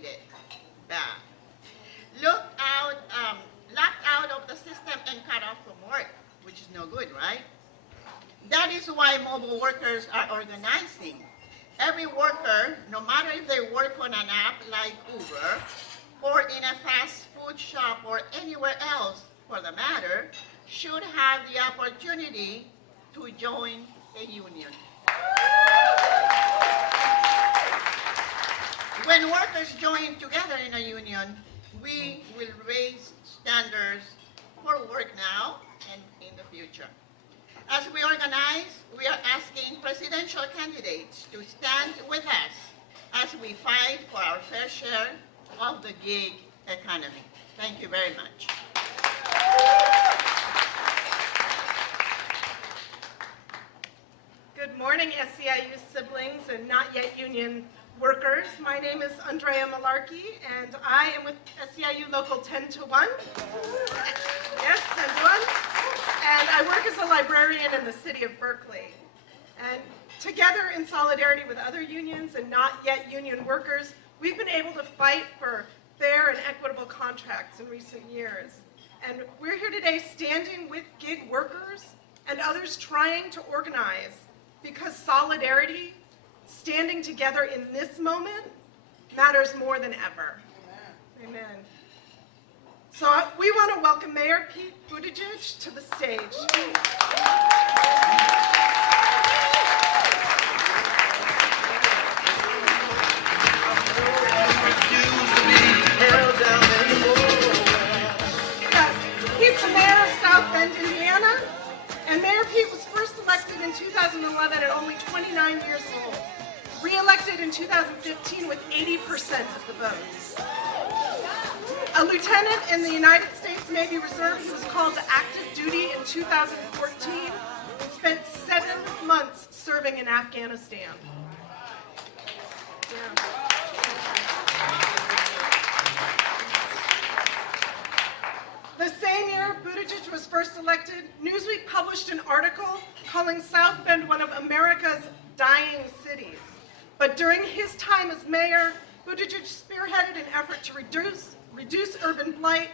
treated bad. Locked out of the system and cut off from work, which is no good, right? That is why mobile workers are organizing. Every worker, no matter if they work on an app like Uber, or in a fast food shop, or anywhere else for the matter, should have the opportunity to join a union. When workers join together in a union, we will raise standards for work now and in the future. As we organize, we are asking presidential candidates to stand with us as we fight for our fair share of the gig economy. Thank you very much. Good morning, SEIU siblings and not yet union workers. My name is Andrea Malarkey, and I am with SEIU Local 10-1. Yes, 10-1. And I work as a librarian in the city of Berkeley. And together, in solidarity with other unions and not yet union workers, we've been able to fight for fair and equitable contracts in recent years. And we're here today standing with gig workers and others trying to organize, because solidarity, standing together in this moment, matters more than ever. Amen. So we want to welcome Mayor Pete Buttigieg to the stage. Yes, he's the mayor of South Bend, Indiana, and Mayor Pete was first elected in 2011 at only 29 years old. Re-elected in 2015 with 80% of the votes. A lieutenant in the United States Navy Reserve, he was called to active duty in 2014 and spent 7 months serving in Afghanistan. Yeah. The same year Buttigieg was first elected, Newsweek published an article calling South Bend one of America's dying cities. But during his time as mayor, Buttigieg spearheaded an effort to reduce urban blight,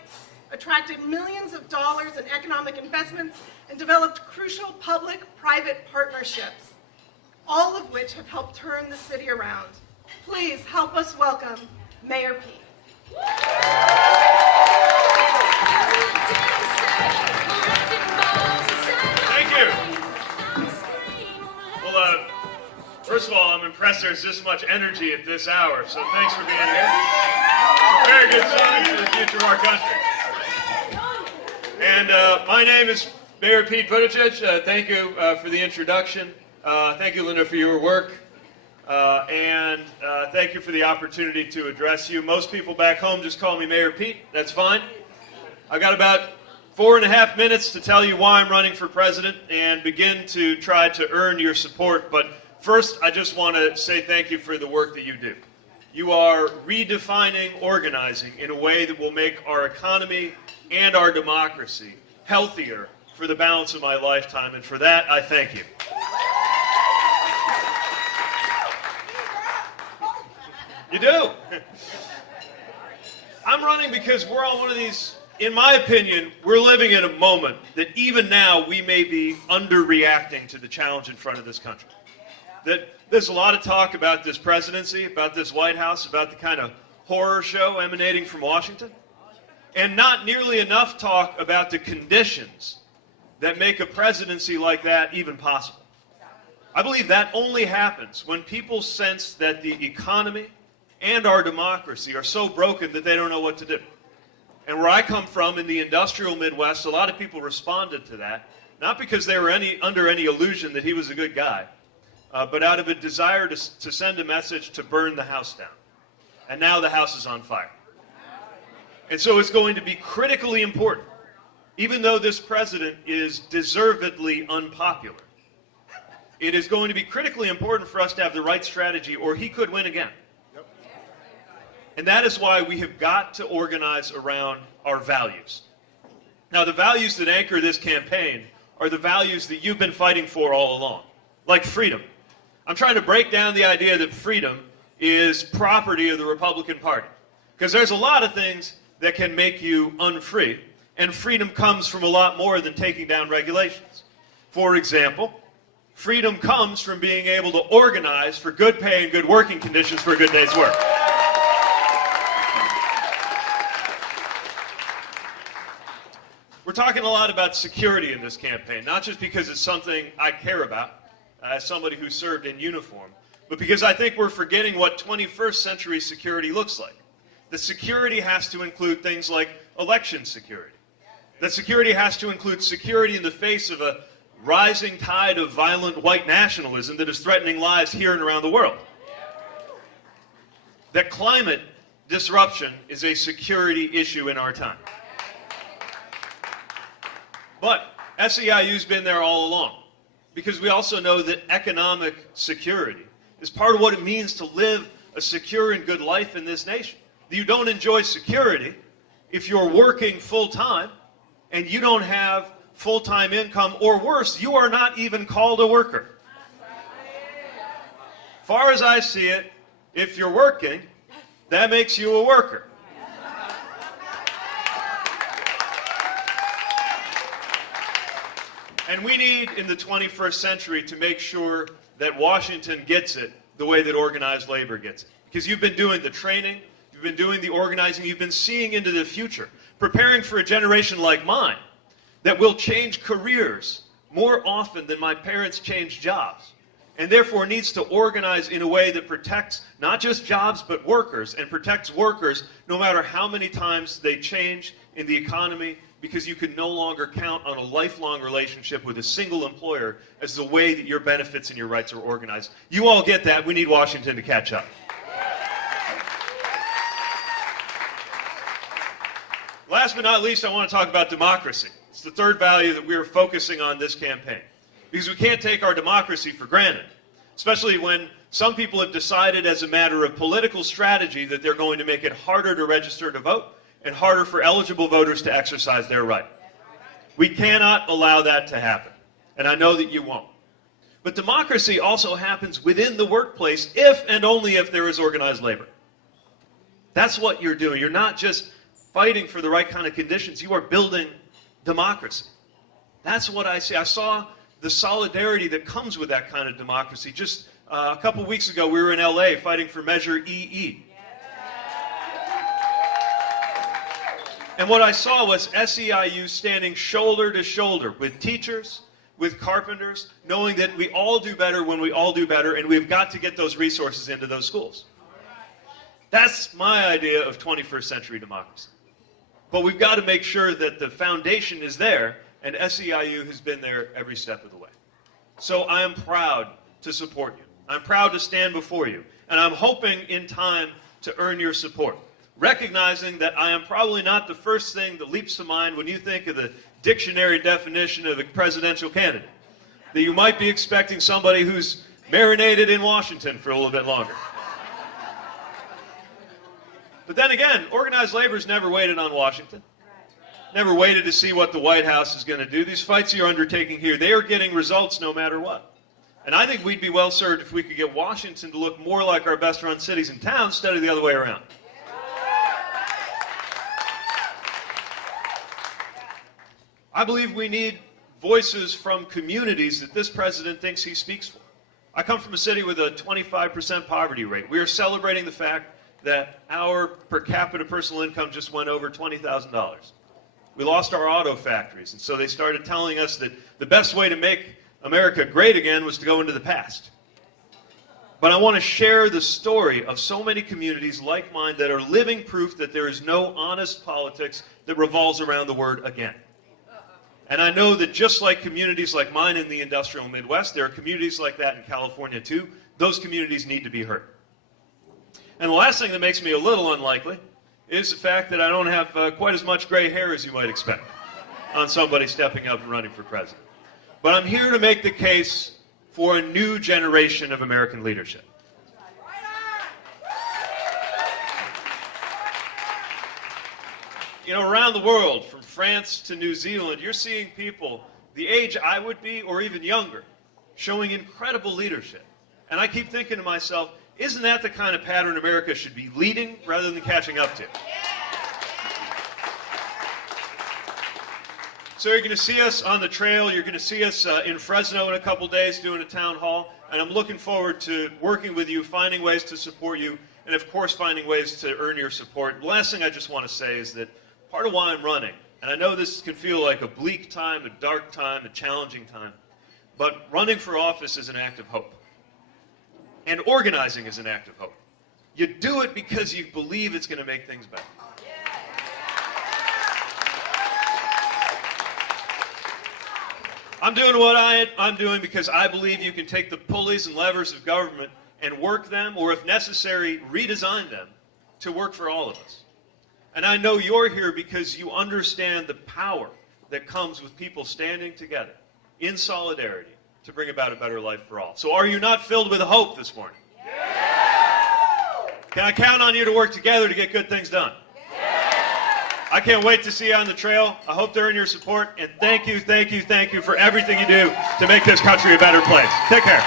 attracted millions of dollars in economic investments, and developed crucial public-private partnerships, all of which have helped turn the city around. Please help us welcome Mayor Pete. Thank you. Well, first of all, I'm impressed there's this much energy at this hour, so thanks for being here. It's a very good sign for the future of our country. And my name is Mayor Pete Buttigieg. Thank you for the introduction. Thank you, Linda, for your work. And thank you for the opportunity to address you. Most people back home just call me Mayor Pete. That's fine. I've got about 4.5 minutes to tell you why I'm running for president and begin to try to earn your support. But first, I just want to say thank you for the work that you do. You are redefining organizing in a way that will make our economy and our democracy healthier for the balance of my lifetime, and for that, I thank you. You do. I'm running because we're on one of these, in my opinion, we're living in a moment that even now we may be underreacting to the challenge in front of this country. That there's a lot of talk about this presidency, about this White House, about the kind of horror show emanating from Washington, and not nearly enough talk about the conditions that make a presidency like that even possible. I believe that only happens when people sense that the economy and our democracy are so broken that they don't know what to do. And where I come from, in the industrial Midwest, a lot of people responded to that, not because they were under any illusion that he was a good guy, but out of a desire to send a message to burn the house down. And now the house is on fire. And so it's going to be critically important, even though this president is deservedly unpopular, it is going to be critically important for us to have the right strategy, or he could win again. And that is why we have got to organize around our values. Now, the values that anchor this campaign are the values that you've been fighting for all along, like freedom. I'm trying to break down the idea that freedom is property of the Republican Party. Because there's a lot of things that can make you unfree, and freedom comes from a lot more than taking down regulations. For example, freedom comes from being able to organize for good pay and good working conditions for a good day's work. We're talking a lot about security in this campaign, not just because it's something I care about as somebody who served in uniform, but because I think we're forgetting what 21st century security looks like. The security has to include things like election security. That security has to include security in the face of a rising tide of violent white nationalism that is threatening lives here and around the world. That climate disruption is a security issue in our time. But SEIU's been there all along, because we also know that economic security is part of what it means to live a secure and good life in this nation. You don't enjoy security if you're working full-time and you don't have full-time income, or worse, you are not even called a worker. Far as I see it, if you're working, that makes you a worker. And we need, in the 21st century, to make sure that Washington gets it the way that organized labor gets it. Because you've been doing the training, you've been doing the organizing, you've been seeing into the future, preparing for a generation like mine that will change careers more often than my parents changed jobs, and therefore needs to organize in a way that protects not just jobs but workers, and protects workers no matter how many times they change in the economy, because you can no longer count on a lifelong relationship with a single employer as the way that your benefits and your rights are organized. You all get that. We need Washington to catch up. Last but not least, I want to talk about democracy. It's the third value that we're focusing on this campaign, because we can't take our democracy for granted, especially when some people have decided as a matter of political strategy that they're going to make it harder to register to vote and harder for eligible voters to exercise their right. We cannot allow that to happen, and I know that you won't. But democracy also happens within the workplace if and only if there is organized labor. That's what you're doing. You're not just fighting for the right kind of conditions, you are building democracy. That's what I see. I saw the solidarity that comes with that kind of democracy. Just a couple weeks ago, we were in LA fighting for Measure EE. And what I saw was SEIU standing shoulder to shoulder with teachers, with carpenters, knowing that we all do better when we all do better, and we've got to get those resources into those schools. That's my idea of 21st century democracy. But we've got to make sure that the foundation is there, and SEIU has been there every step of the way. So I am proud to support you. I'm proud to stand before you, and I'm hoping in time to earn your support, recognizing that I am probably not the first thing that leaps to mind when you think of the dictionary definition of a presidential candidate, that you might be expecting somebody who's marinated in Washington for a little bit longer. But then again, organized labor's never waited on Washington, never waited to see what the White House is going to do. These fights you're undertaking here, they are getting results no matter what. And I think we'd be well served if we could get Washington to look more like our best run cities and towns instead of the other way around. I believe we need voices from communities that this president thinks he speaks for. I come from a city with a 25% poverty rate. We are celebrating the fact that our per capita personal income just went over $20,000. We lost our auto factories, and so they started telling us that the best way to make America great again was to go into the past. But I want to share the story of so many communities like mine that are living proof that there is no honest politics that revolves around the word again. And I know that just like communities like mine in the industrial Midwest, there are communities like that in California too. Those communities need to be heard. And the last thing that makes me a little unlikely is the fact that I don't have quite as much gray hair as you might expect on somebody stepping up and running for president. But I'm here to make the case for a new generation of American leadership. You know, around the world, from France to New Zealand, you're seeing people the age I would be or even younger showing incredible leadership. And I keep thinking to myself, Isn't that the kind of pattern America should be leading rather than catching up to? So you're going to see us on the trail. You're going to see us in Fresno in a couple days doing a town hall. And I'm looking forward to working with you, finding ways to support you, and of course finding ways to earn your support. The last thing I just want to say is that part of why I'm running, and I know this can feel like a bleak time, a dark time, a challenging time, but running for office is an act of hope. And organizing is an act of hope. You do it because you believe it's going to make things better. I'm doing what I'm doing because I believe you can take the pulleys and levers of government and work them, or if necessary, redesign them to work for all of us. And I know you're here because you understand the power that comes with people standing together in solidarity to bring about a better life for all. So are you not filled with hope this morning? Yeah. Can I count on you to work together to get good things done? I can't wait to see you on the trail. I hope to earn your support. And thank you for everything you do to make this country a better place. Take care.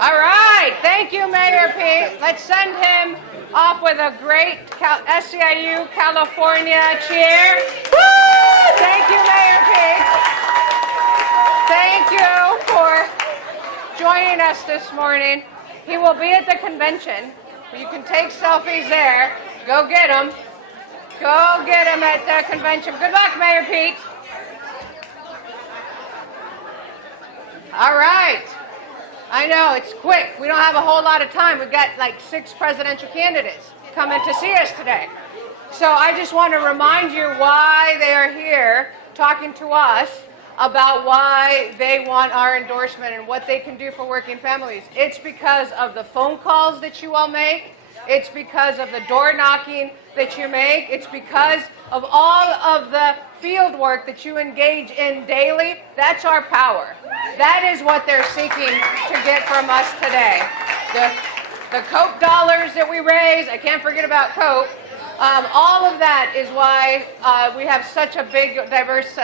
All right, thank you, Mayor Pete. Let's send him off with a great SEIU California cheer. Woo! Thank you, Mayor Pete. Thank you for joining us this morning. He will be at the convention. You can take selfies there. Go get him. Go get him at the convention. Good luck, Mayor Pete. All right. I know, it's quick. We don't have a whole lot of time. We've got like 6 presidential candidates coming to see us today. So I just want to remind you why they are here talking to us about why they want our endorsement and what they can do for working families. It's because of the phone calls that you all make. It's because of the door knocking that you make. It's because of all of the field work that you engage in daily. That's our power. That is what they're seeking to get from us today. The COPE dollars that we raise, I can't forget about COPE. All of that is why we have such a big, diverse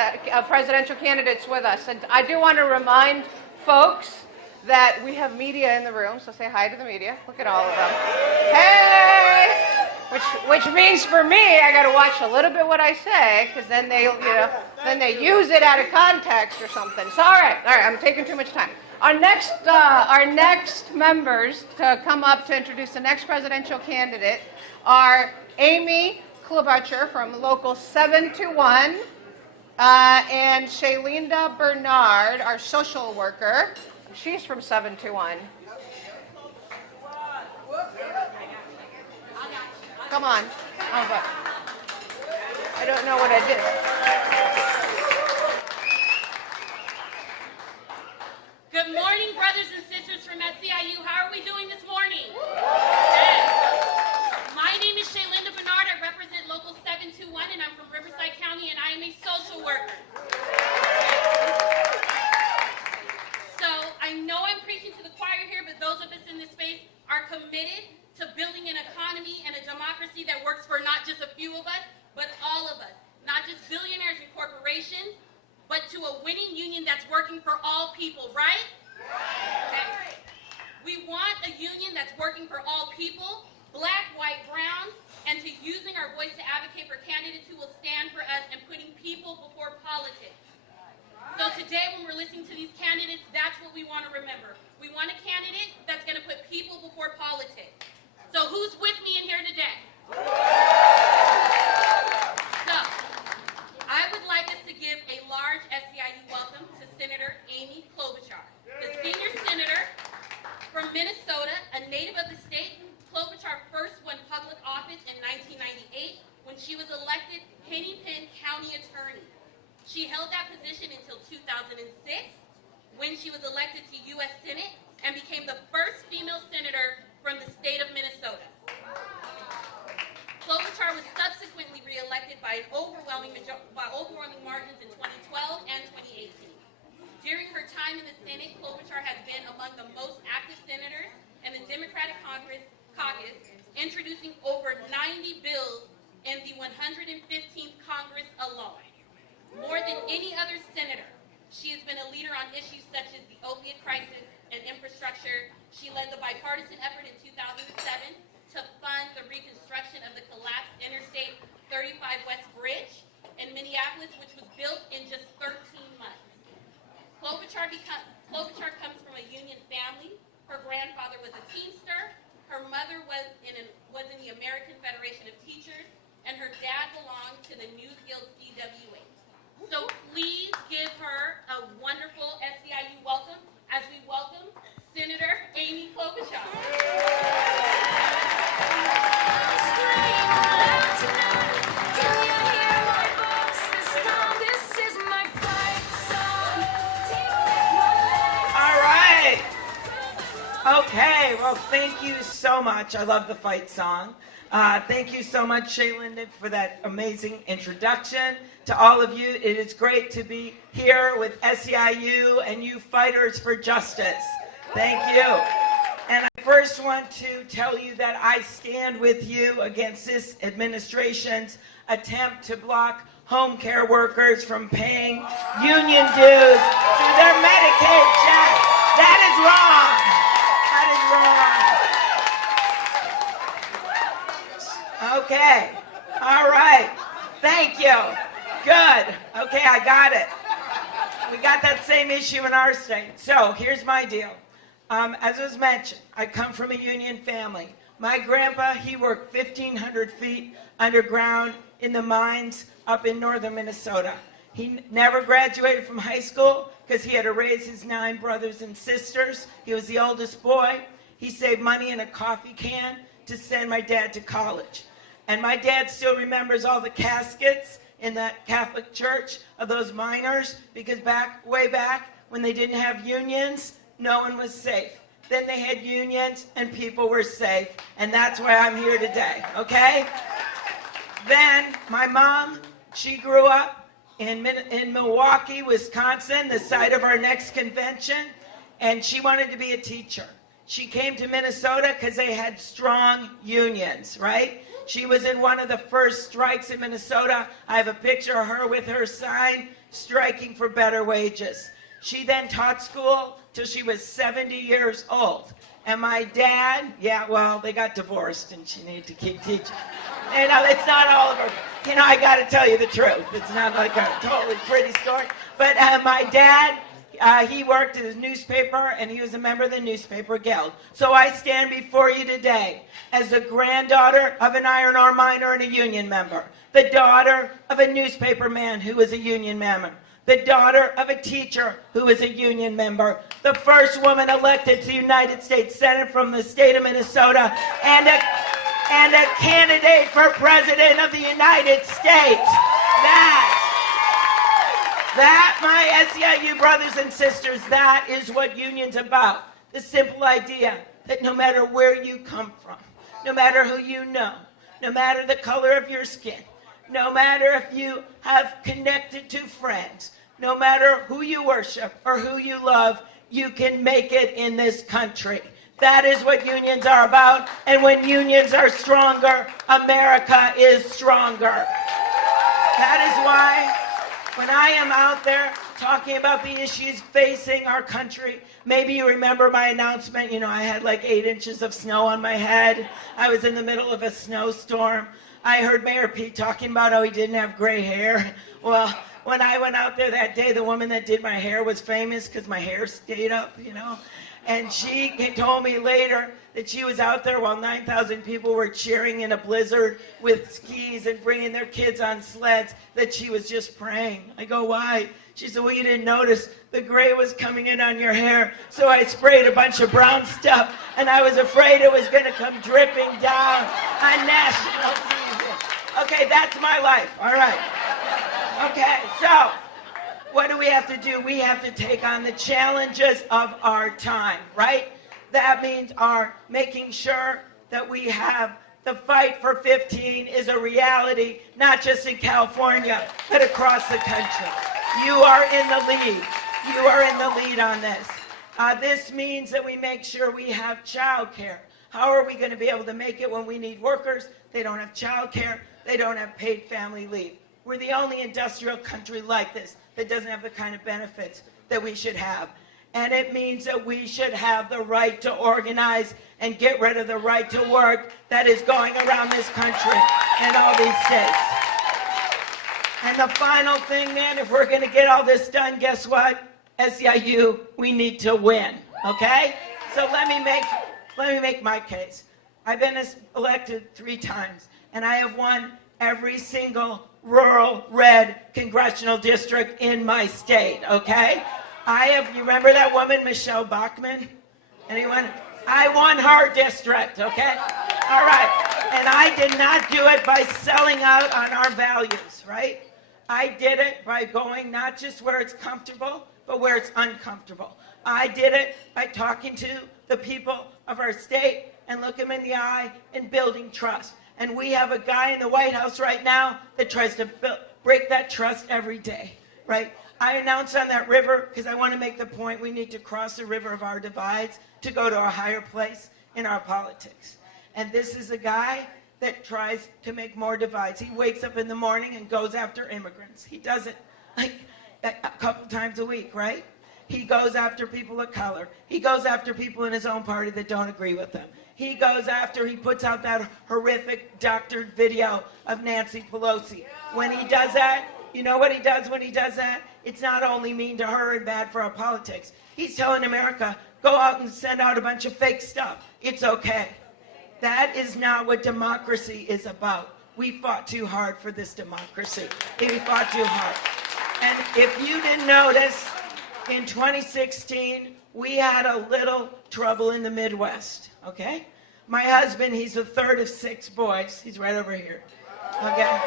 presidential candidates with us. And I do want to remind folks that we have media in the room, so say hi to the media. Look at all of them. Hey! Which means for me, I got to watch a little bit what I say, because then they, then they use it out of context or something. So all right, I'm taking too much time. Our next members to come up to introduce the next presidential candidate are Amy Klobuchar from Local 721 and Shaylinda Bernard, our social worker. She's from 721. Come on. Oh, but I don't know what I did. Good morning, brothers and sisters from SEIU. How are we doing this morning? Yes. My name is Shaylinda Bernard. I represent Local 721, and I'm from Riverside County, and I am a social worker. So I know I'm preaching to the choir here, but those of us in this space are committed to building an economy and a democracy that works for not just a few of us, but all of us. Not just billionaires and corporations, but to a winning union that's working for all people, right? Okay. We want a union that's working for all people, black, white, brown, and to using our voice to advocate for candidates who will stand for us and putting people before politics. So today when we're listening to these candidates, that's what we want to remember. We want a candidate that's going to put people before politics. So who's with me in here today? So, I would like us to give a large SEIU welcome to Senator Amy Klobuchar, the senior senator from Minnesota, a native of the state. Klobuchar first won public office in 1998 when she was elected Hennepin County Attorney. She held that position until 2006 when she was elected to U.S. Senate and became the first female senator from the state of Minnesota. Klobuchar was subsequently reelected by overwhelming margins in 2012 and 2018. During her time in the Senate, Klobuchar has been among the most active senators in the Democratic caucus, introducing over 90 bills in the 115th Congress alone. More than any other senator, she has been a leader on issues such as the opioid crisis and infrastructure. She led the bipartisan effort in 2007 to fund the reconstruction of the collapsed Interstate 35 West Bridge in Minneapolis, which was built in just 13 months. Klobuchar comes from a union family. Her grandfather was a Teamster. Her mother was in the American Federation of Teachers, and her dad belonged to the News Guild CWA. So please give her a wonderful SEIU welcome as we welcome Senator Amy Klobuchar. All right. Okay, well, thank you so much. I love the fight song. Thank you so much, Shaylinda, for that amazing introduction. To all of you, it is great to be here with SEIU and you fighters for justice. Thank you. And I first want to tell you that I stand with you against this administration's attempt to block home care workers from paying union dues to their Medicaid checks. That is wrong. That is wrong. Okay. All right. Thank you. Good. Okay, I got it. We got that same issue in our state. So here's my deal. As was mentioned, I come from a union family. My grandpa, he worked 1,500 feet underground in the mines up in northern Minnesota. He never graduated from high school because he had to raise his 9 brothers and sisters. He was the oldest boy. He saved money in a coffee can to send my dad to college. And my dad still remembers all the caskets in that Catholic church of those miners, because way back when they didn't have unions, no one was safe. Then they had unions and people were safe, and that's why I'm here today, okay? Then my mom, she grew up in Milwaukee, Wisconsin, the site of our next convention, and she wanted to be a teacher. She came to Minnesota because they had strong unions, right? She was in one of the first strikes in Minnesota. I have a picture of her with her sign, striking for better wages. She then taught school till she was 70 years old. And my dad, yeah, well, they got divorced and she needed to keep teaching. And it's not all of her, I got to tell you the truth. It's not like a totally pretty story. But my dad, he worked in his newspaper and he was a member of the newspaper guild. So I stand before you today as the granddaughter of an iron ore miner and a union member, the daughter of a newspaper man who was a union member, the daughter of a teacher who was a union member, the first woman elected to the United States Senate from the state of Minnesota, and a candidate for president of the United States. That, my SEIU brothers and sisters, that is what union's about. The simple idea that no matter where you come from, no matter who you know, no matter the color of your skin, no matter if you have connected to friends, no matter who you worship or who you love, you can make it in this country. That is what unions are about, and when unions are stronger, America is stronger. That is why when I am out there talking about the issues facing our country. Maybe you remember my announcement. You know, I had like 8 inches of snow on my head. I was in the middle of a snowstorm. I heard Mayor Pete talking about how he didn't have gray hair. Well, when I went out there that day, the woman that did my hair was famous because my hair stayed up, you know. And she told me later that she was out there while 9,000 people were cheering in a blizzard with skis and bringing their kids on sleds, that she was just praying. I go, why? She said, well, you didn't notice the gray was coming in on your hair, so I sprayed a bunch of brown stuff, and I was afraid it was going to come dripping down on national TV. Okay, that's my life. All right. Okay, so what do we have to do? We have to take on the challenges of our time, right? That means our making sure that we have the fight for 15 is a reality, not just in California, but across the country. You are in the lead. You are in the lead on this. This means that we make sure we have child care. How are we going to be able to make it when we need workers? They don't have child care. They don't have paid family leave. We're the only industrial country like this that doesn't have the kind of benefits that we should have. And it means that we should have the right to organize and get rid of the right to work that is going around this country and all these states. And the final thing, then, if we're going to get all this done, guess what? SEIU, we need to win, okay? So let me make my case. I've been elected 3 times, and I have won every single rural red congressional district in my state, okay? You remember that woman, Michelle Bachmann? Anyone? I won her district, okay? All right. And I did not do it by selling out on our values, right? I did it by going not just where it's comfortable, but where it's uncomfortable. I did it by talking to the people of our state and looking them in the eye and building trust. And we have a guy in the White House right now that tries to break that trust every day, right? I announced on that river, because I want to make the point, we need to cross the river of our divides to go to a higher place in our politics. And this is a guy that tries to make more divides. He wakes up in the morning and goes after immigrants. He does it like a couple times a week, right? He goes after people of color. He goes after people in his own party that don't agree with him. He puts out that horrific doctored video of Nancy Pelosi. When he does that, you know what he does when he does that? It's not only mean to her and bad for our politics. He's telling America, go out and send out a bunch of fake stuff. It's okay. That is not what democracy is about. We fought too hard for this democracy. We fought too hard. And if you didn't notice, in 2016, we had a little trouble in the Midwest, okay? My husband, he's the third of 6 boys. He's right over here, okay?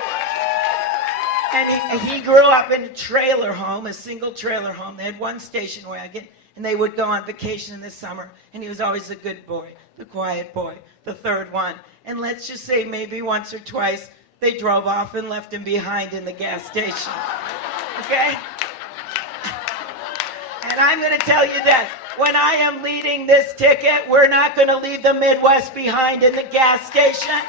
And he grew up in a trailer home, a single trailer home. They had one station wagon, and they would go on vacation in the summer. And he was always the good boy, the quiet boy, the third one. And let's just say maybe once or twice, they drove off and left him behind in the gas station, okay? And I'm going to tell you this. When I am leading this ticket, we're not going to leave the Midwest behind in the gas station.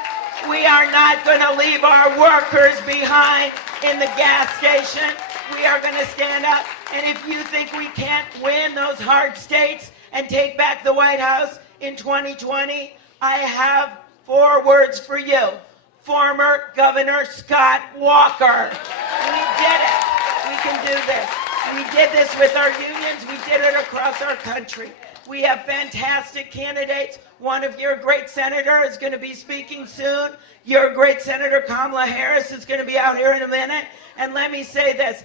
We are not going to leave our workers behind in the gas station. We are going to stand up. And if you think we can't win those hard states and take back the White House in 2020, I have 4 words for you. Former Governor Scott Walker. We did it. We can do this. We did this with our unions. We did it across our country. We have fantastic candidates. One of your great senators is going to be speaking soon. Your great Senator Kamala Harris is going to be out here in a minute. And let me say this.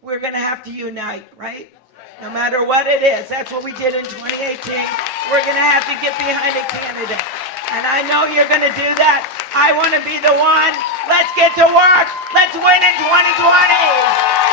We're going to have to unite, right? No matter what it is. That's what we did in 2018. We're going to have to get behind a candidate. And I know you're going to do that. I want to be the one. Let's get to work. Let's win in 2020.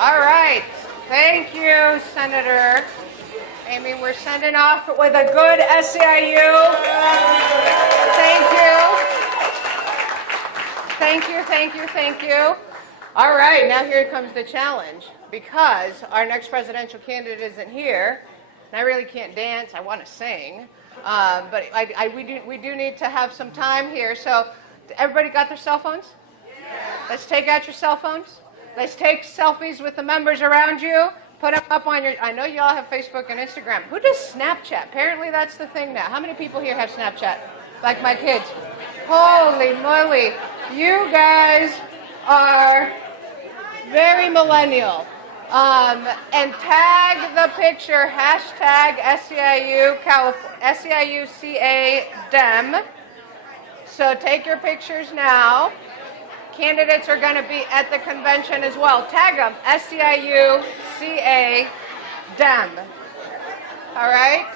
All right. Thank you, Senator Amy. We're sending off with a good SEIU. Thank you. Thank you, thank you, thank you. All right, now here comes the challenge. Because our next presidential candidate isn't here, and I really can't dance, I want to sing, but we do need to have some time here. So everybody got their cell phones? Let's take out your cell phones. Let's take selfies with the members around you. Put them up on your, I know you all have Facebook and Instagram. Who does Snapchat? Apparently that's the thing now. How many people here have Snapchat? Like my kids. Holy moly. You guys are very millennial. And tag the picture, hashtag SEIU CA Dem. So take your pictures now. Candidates are going to be at the convention as well. Tag them, SEIU CA Dem. All right?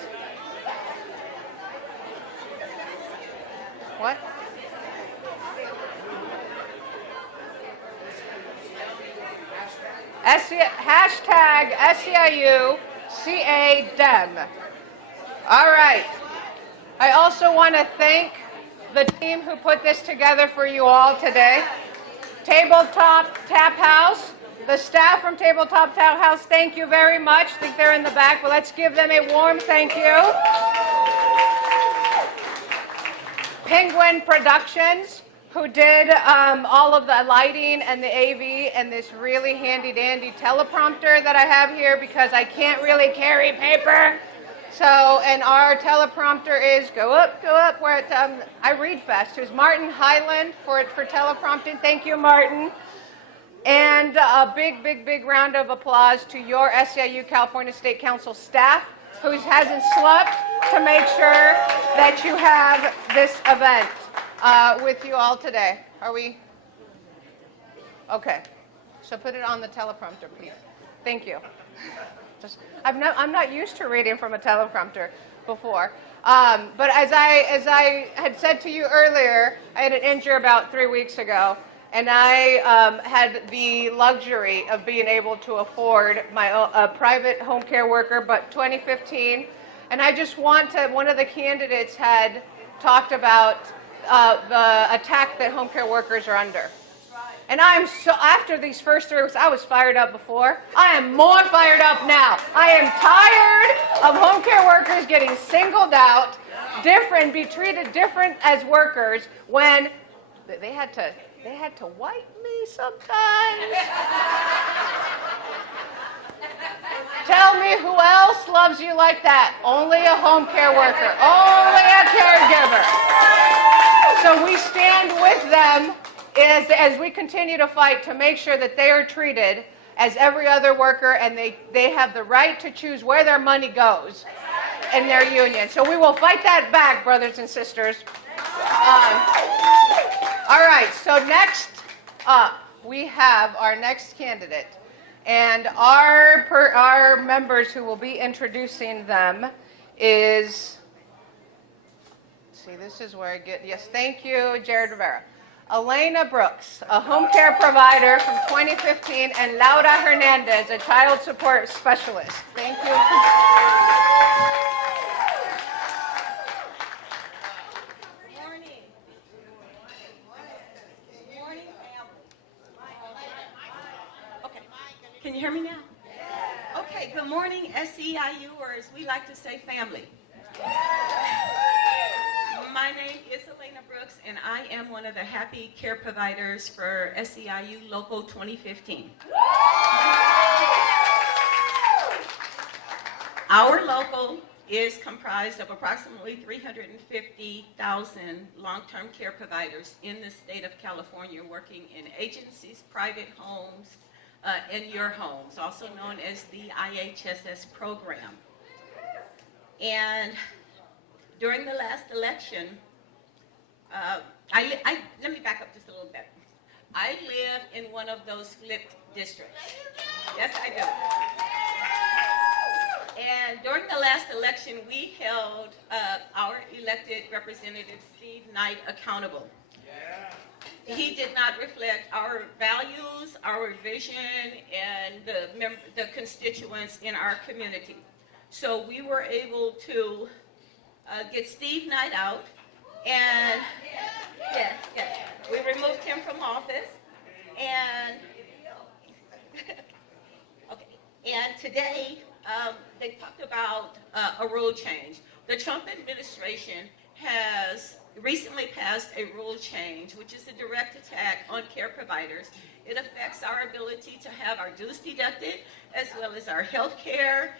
What? Hashtag SEIU CA Dem. All right. I also want to thank the team who put this together for you all today. Tabletop Tap House. The staff from Tabletop Tap House, thank you very much. I think they're in the back, but let's give them a warm thank you. Penguin Productions, who did all of the lighting and the AV and this really handy-dandy teleprompter that I have here because I can't really carry paper. So, and our teleprompter is go up, where it, I read fast. It was Martin Highland for teleprompting. Thank you, Martin. And a big round of applause to your SEIU California State Council staff who hasn't slept to make sure that you have this event with you all today. Are we? Okay. So put it on the teleprompter, please. Thank you. I'm not used to reading from a teleprompter before. But as I had said to you earlier, I had an injury about 3 weeks ago, and I had the luxury of being able to afford my private home care worker, but 2015. And I just want to, one of the candidates had talked about the attack that home care workers are under. And I'm so, after these first 3 weeks, I was fired up before. I am more fired up now. I am tired of home care workers getting singled out, different, be treated different as workers when they had to wipe me sometimes. Tell me who else loves you like that? Only a home care worker, only a caregiver. So we stand with them as we continue to fight to make sure that they are treated as every other worker and they have the right to choose where their money goes in their union. So we will fight that back, brothers and sisters. All right, so next up, we have our next candidate. And our members who will be introducing them is, see, this is where I get, yes, thank you, Jared Rivera. Elena Brooks, a home care provider from 2015, and Laura Hernandez, a child support specialist. Thank you. Good morning. Good morning, family. Okay, can you hear me now? Okay, good morning, SEIU, or as we like to say, family. My name is Elena Brooks, and I am one of the happy care providers for SEIU Local 2015. Our local is comprised of approximately 350,000 long-term care providers in the state of California working in agencies, private homes, and your homes, also known as the IHSS program. And during the last election, let me back up just a little bit. I live in one of those flipped districts. Yes, I do. And during the last election, we held our elected representative, Steve Knight, accountable. he did not reflect our values, our vision, and the constituents in our community. So we were able to get Steve Knight out, and yes, we removed him from office, and okay. And today they talked about a rule change. The Trump administration has recently passed a rule change, which is a direct attack on care providers. It affects our ability to have our dues deducted, as well as our health care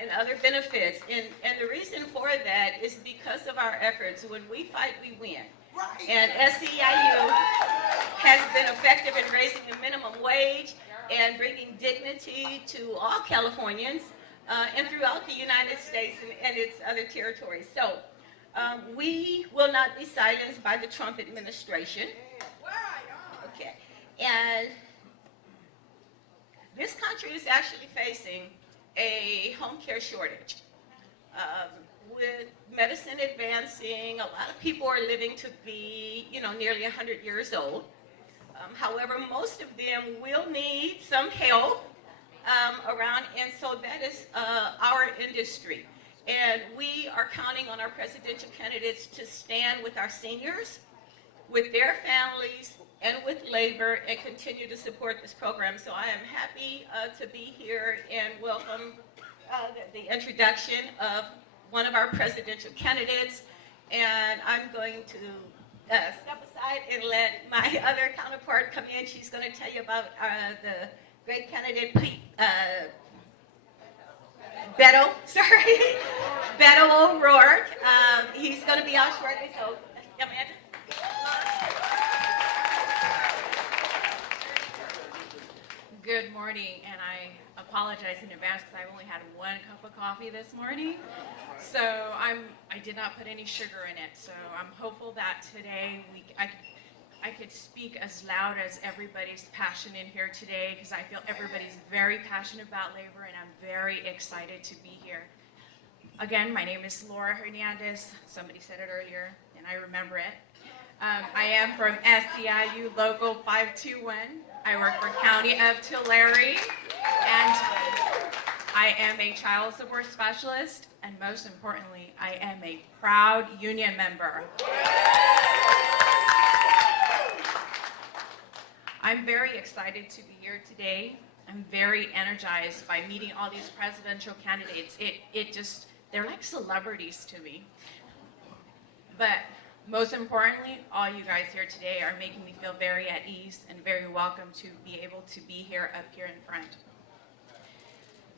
and other benefits. And the reason for that is because of our efforts. When we fight, we win. And SEIU has been effective in raising the minimum wage and bringing dignity to all Californians and throughout the United States and its other territories. So we will not be silenced by the Trump administration. Okay. And this country is actually facing a home care shortage. With medicine advancing, a lot of people are living to be, nearly 100 years old. However, most of them will need some help around, and so that is our industry. And we are counting on our presidential candidates to stand with our seniors, with their families, and with labor, and continue to support this program. So I am happy to be here and welcome the introduction of one of our presidential candidates. And I'm going to step aside and let my other counterpart come in. She's going to tell you about the great candidate, Beto O'Rourke. He's going to be out shortly, so come in. Good morning, and I apologize in advance because I've only had one cup of coffee this morning. So I did not put any sugar in it. So I'm hopeful that today I could speak as loud as everybody's passion in here today, because I feel everybody's very passionate about labor, and I'm very excited to be here. Again, my name is Laura Hernandez. Somebody said it earlier, and I remember it. I am from SEIU Local 521. I work for County of Tulare, and I am a child support specialist, and most importantly, I am a proud union member. I'm very excited to be here today. I'm very energized by meeting all these presidential candidates. They're like celebrities to me. But most importantly, all you guys here today are making me feel very at ease and very welcome to be able to be here up here in front.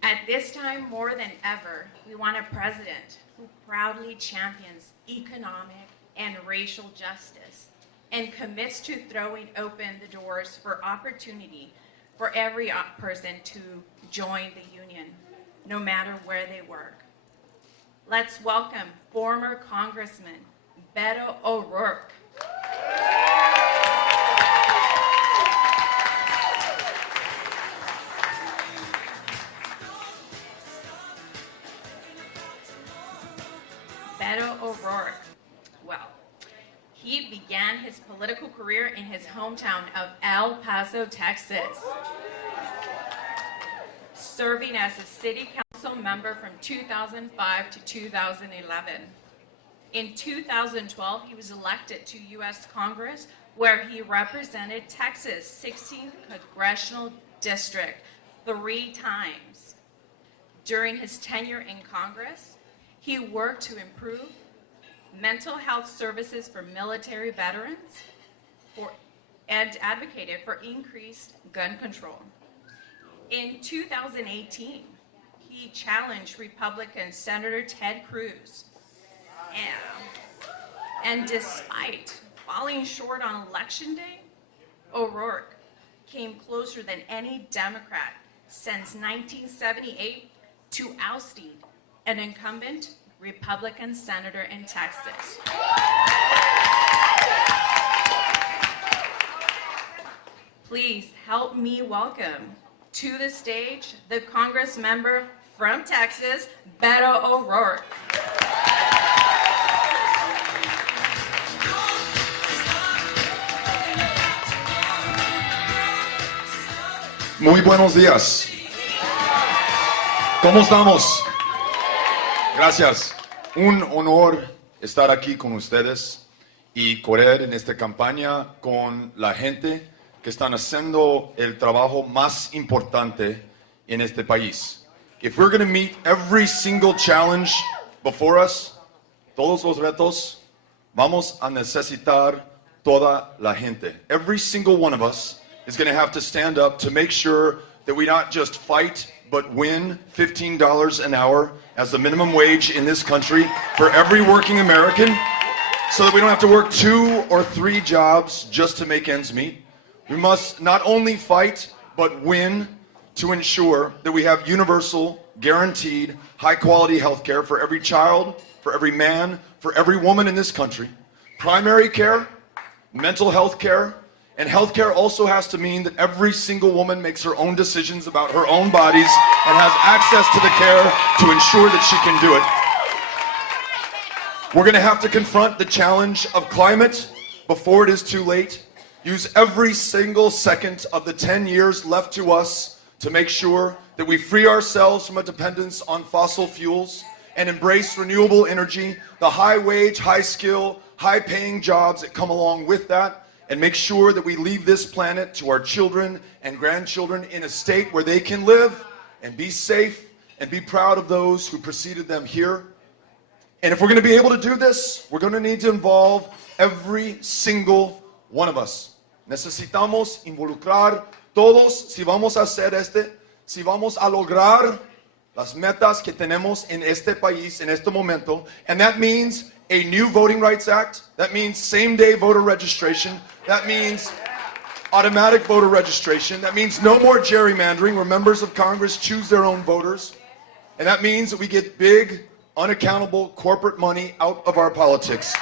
At this time, more than ever, we want a president who proudly champions economic and racial justice and commits to throwing open the doors for opportunity for every person to join the union, no matter where they work. Let's welcome former Congressman Beto O'Rourke. Beto O'Rourke. Well, he began his political career in his hometown of El Paso, Texas, serving as a city council member from 2005 to 2011. In 2012, he was elected to U.S. Congress, where he represented Texas' 16th Congressional District 3 times. During his tenure in Congress, he worked to improve mental health services for military veterans and advocated for increased gun control. In 2018, he challenged Republican Senator Ted Cruz. And despite falling short on Election Day, O'Rourke came closer than any Democrat since 1978 to ousting an incumbent Republican senator in Texas. Please help me welcome to the stage the Congress member from Texas, Beto O'Rourke. Muy buenos días. ¿Cómo estamos? Gracias. Un honor estar aquí con ustedes y correr en esta campaña con la gente que están haciendo el trabajo más importante en este país. If we're going to meet every single challenge before us, todos los retos, vamos a necesitar toda la gente. Every single one of us is going to have to stand up to make sure that we not just fight, but win $15 an hour as the minimum wage in this country for every working American, so that we don't have to work 2 or 3 jobs just to make ends meet. We must not only fight, but win to ensure that we have universal, guaranteed, high-quality health care for every child, for every man, for every woman in this country. Primary care, mental health care, and health care also has to mean that every single woman makes her own decisions about her own bodies and has access to the care to ensure that she can do it. We're going to have to confront the challenge of climate before it is too late. Use every single second of the 10 years left to us to make sure that we free ourselves from a dependence on fossil fuels and embrace renewable energy, the high-wage, high-skill, high-paying jobs that come along with that, and make sure that we leave this planet to our children and grandchildren in a state where they can live and be safe and be proud of those who preceded them here. And if we're going to be able to do this, we're going to need to involve every single one of us. Necesitamos involucrar todos si vamos a hacer si vamos a lograr las metas que tenemos en este país, en este momento. And that means a new Voting Rights Act. That means same-day voter registration. That means automatic voter registration. That means no more gerrymandering where members of Congress choose their own voters. And that means that we get big, unaccountable corporate money out of our politics.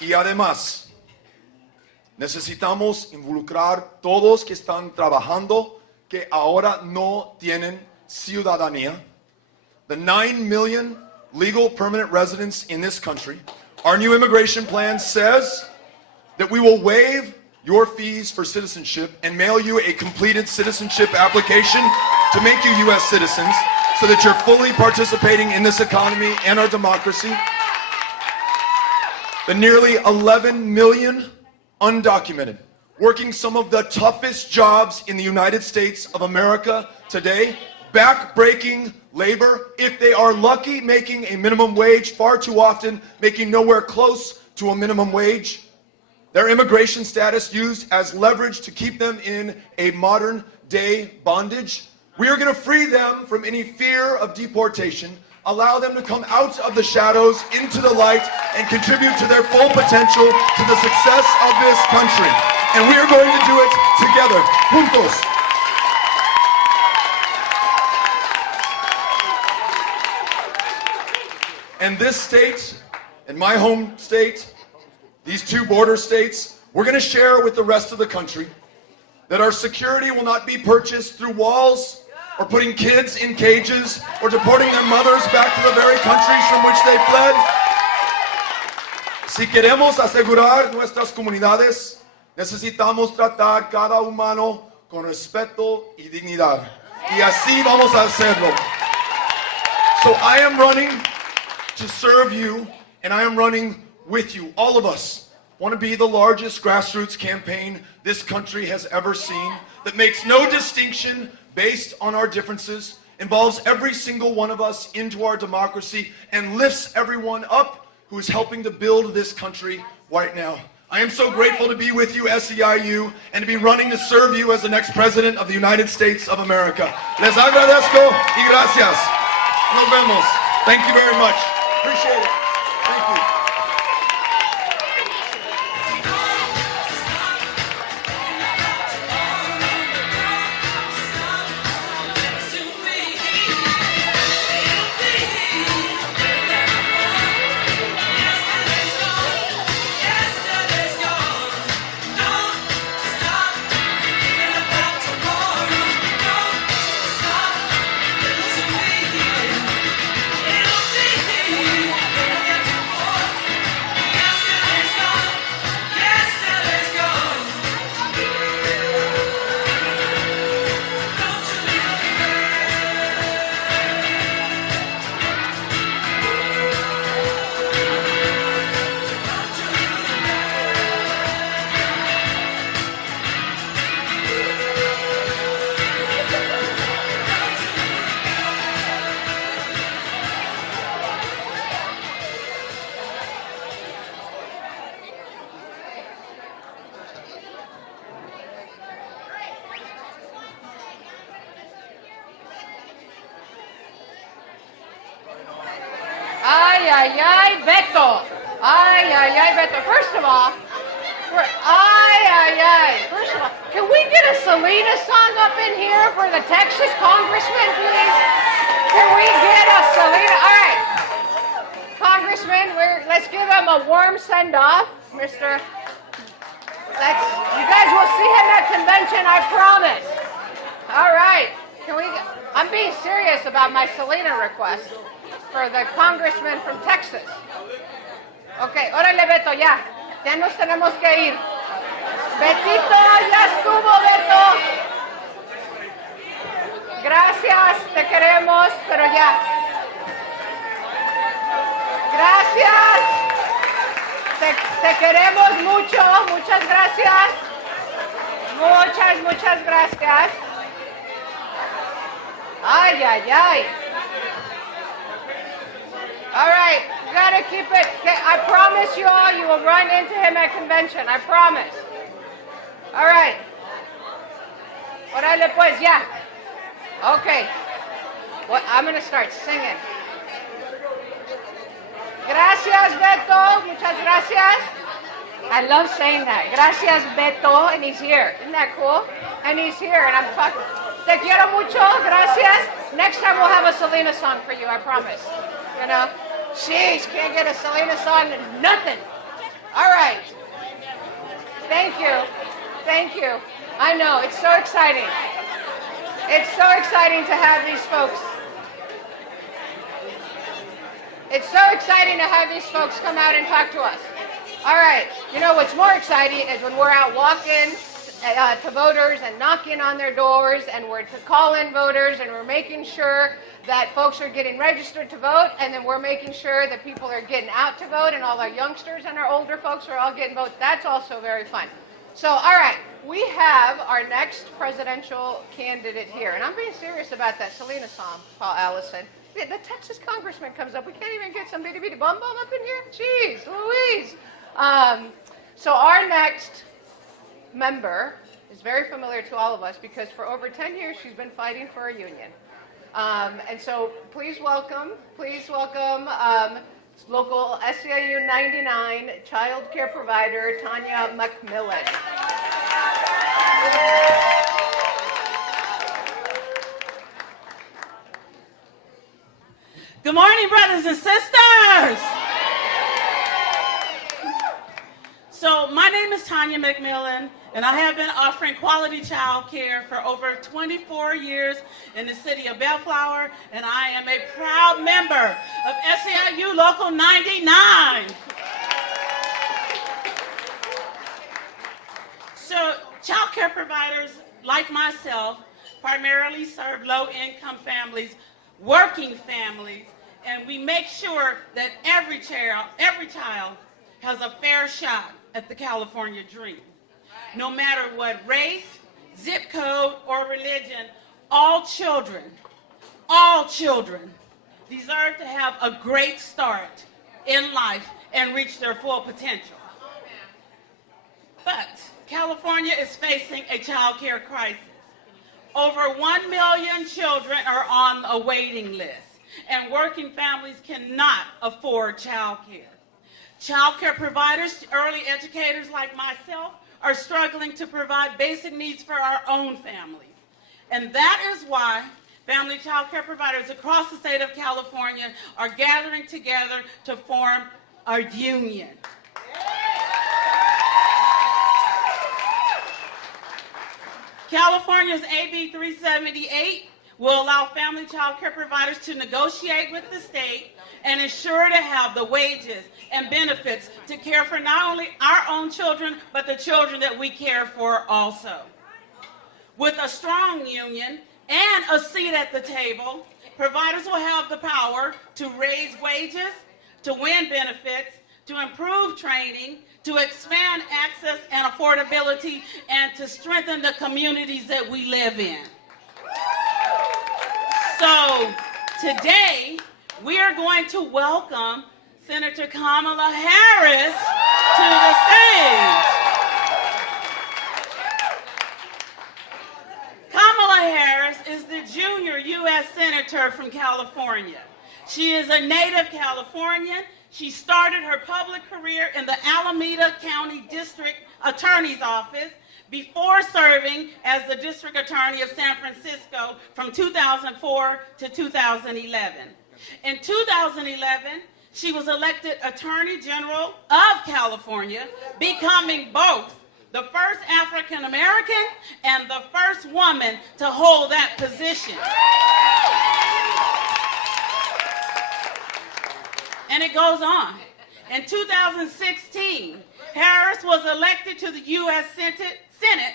Y además, necesitamos involucrar todos que están trabajando que ahora no tienen ciudadanía. The 9 million legal permanent residents in this country. Our new immigration plan says that we will waive your fees for citizenship and mail you a completed citizenship application to make you U.S. citizens so that you're fully participating in this economy and our democracy. The nearly 11 million undocumented, working some of the toughest jobs in the United States of America today, back-breaking labor, if they are lucky, making a minimum wage, far too often making nowhere close to a minimum wage. Their immigration status used as leverage to keep them in a modern-day bondage. We are going to free them from any fear of deportation, allow them to come out of the shadows into the light and contribute to their full potential to the success of this country. And we are going to do it together, juntos. And this state, and my home state, these 2 border states, we're going to share with the rest of the country that our security will not be purchased through walls or putting kids in cages or deporting their mothers back to the very countries from which they fled. Si queremos asegurar nuestras comunidades, necesitamos tratar cada humano con respeto y dignidad. Y así vamos a hacerlo. So I am running to serve you, and I am running with you. All of us want to be the largest grassroots campaign this country has ever seen, that makes no distinction based on our differences, involves every single one of us into our democracy, and lifts everyone up who is helping to build this country right now. I am so grateful to be with you, SEIU, and to be running to serve you as the next President of the United States of America. Les agradezco y gracias. Nos vemos. Thank you very much. Appreciate it. Thank you. ay, ay, Beto. Ay, ay, ay, Beto. First of all, First of all, can we get a Selena song up in here for the Texas congressman, please? Can we get a Selena? All right. Congressman, let's give him a warm send-off, Mr. You guys will see him at convention, I promise. All right. I'm being serious about my Selena request for the congressman from Texas. Okay, órale, Beto, ya. Ya nos tenemos que ir. Betito, ya estuvo, Beto. Gracias, te queremos, pero ya. Gracias. Te queremos mucho. Muchas gracias. Muchas gracias. Ay, ay, ay. All right, you gotta keep it. I promise you all, you will run into him at convention. I promise. All right. Órale pues, ya. Okay. Well, I'm gonna start singing. Gracias, Beto. Muchas gracias. I love saying that. Gracias, Beto, and he's here. Isn't that cool? And he's here, and I'm talking. Te quiero mucho. Gracias. Next time we'll have a Selena song for you. I promise. You know, sheesh, can't get a Selena song and nothing. All right. Thank you. Thank you. I know, it's so exciting. It's so exciting to have these folks. It's so exciting to have these folks come out and talk to us. All right. You know, what's more exciting is when we're out walking to voters and knocking on their doors, and we're to call in voters, and we're making sure that folks are getting registered to vote, and then we're making sure that people are getting out to vote, and all our youngsters and our older folks are all getting votes. That's also very fun. So, all right, we have our next presidential candidate here, and I'm being serious about that Selena song, Paul Allison. The Texas congressman comes up. We can't even get some bitty bum bum up in here? Jeez, Louise. So our next member is very familiar to all of us because for over 10 years she's been fighting for a union. And so please welcome local SEIU 99 child care provider Tanya McMillan. Good morning, brothers and sisters. So my name is Tanya McMillan, and I have been offering quality child care for over 24 years in the city of Bellflower, and I am a proud member of SEIU Local 99. So child care providers like myself primarily serve low-income families, working families, and we make sure that every child has a fair shot at the California dream. No matter what race, zip code, or religion, all children deserve to have a great start in life and reach their full potential. But California is facing a child care crisis. Over 1 million children are on a waiting list, and working families cannot afford child care. Child care providers, early educators like myself, are struggling to provide basic needs for our own families. And that is why family child care providers across the state of California are gathering together to form a union. California's AB 378 will allow family child care providers to negotiate with the state and ensure to have the wages and benefits to care for not only our own children, but the children that we care for also. With a strong union and a seat at the table, providers will have the power to raise wages, to win benefits, to improve training, to expand access and affordability, and to strengthen the communities that we live in. So today, we are going to welcome Senator Kamala Harris to the stage. Kamala Harris is the junior U.S. Senator from California. She is a native Californian. She started her public career in the Alameda County District Attorney's Office before serving as the District Attorney of San Francisco from 2004 to 2011. In 2011, she was elected Attorney General of California, becoming both the first African American and the first woman to hold that position. And it goes on. In 2016, Harris was elected to the U.S. Senate,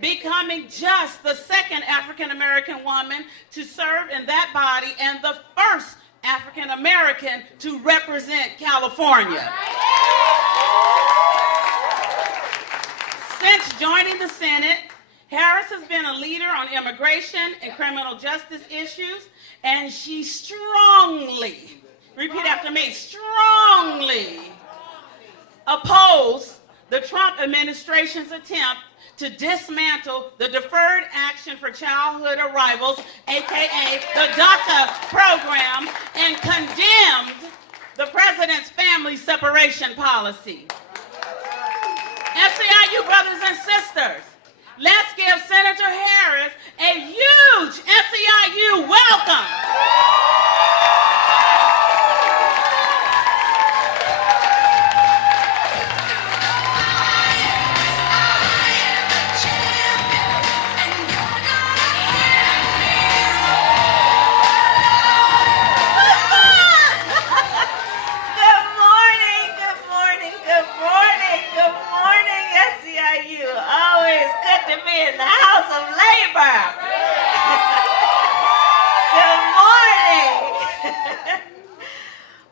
becoming just the second African American woman to serve in that body and the first African American to represent California. Since joining the Senate, Harris has been a leader on immigration and criminal justice issues, and she strongly, repeat after me, strongly opposed the Trump administration's attempt to dismantle the Deferred Action for Childhood Arrivals, aka the DACA program, and condemned the president's family separation policy. SEIU brothers and sisters, let's give Senator Harris a huge SEIU welcome. In the House of Labor. Good morning.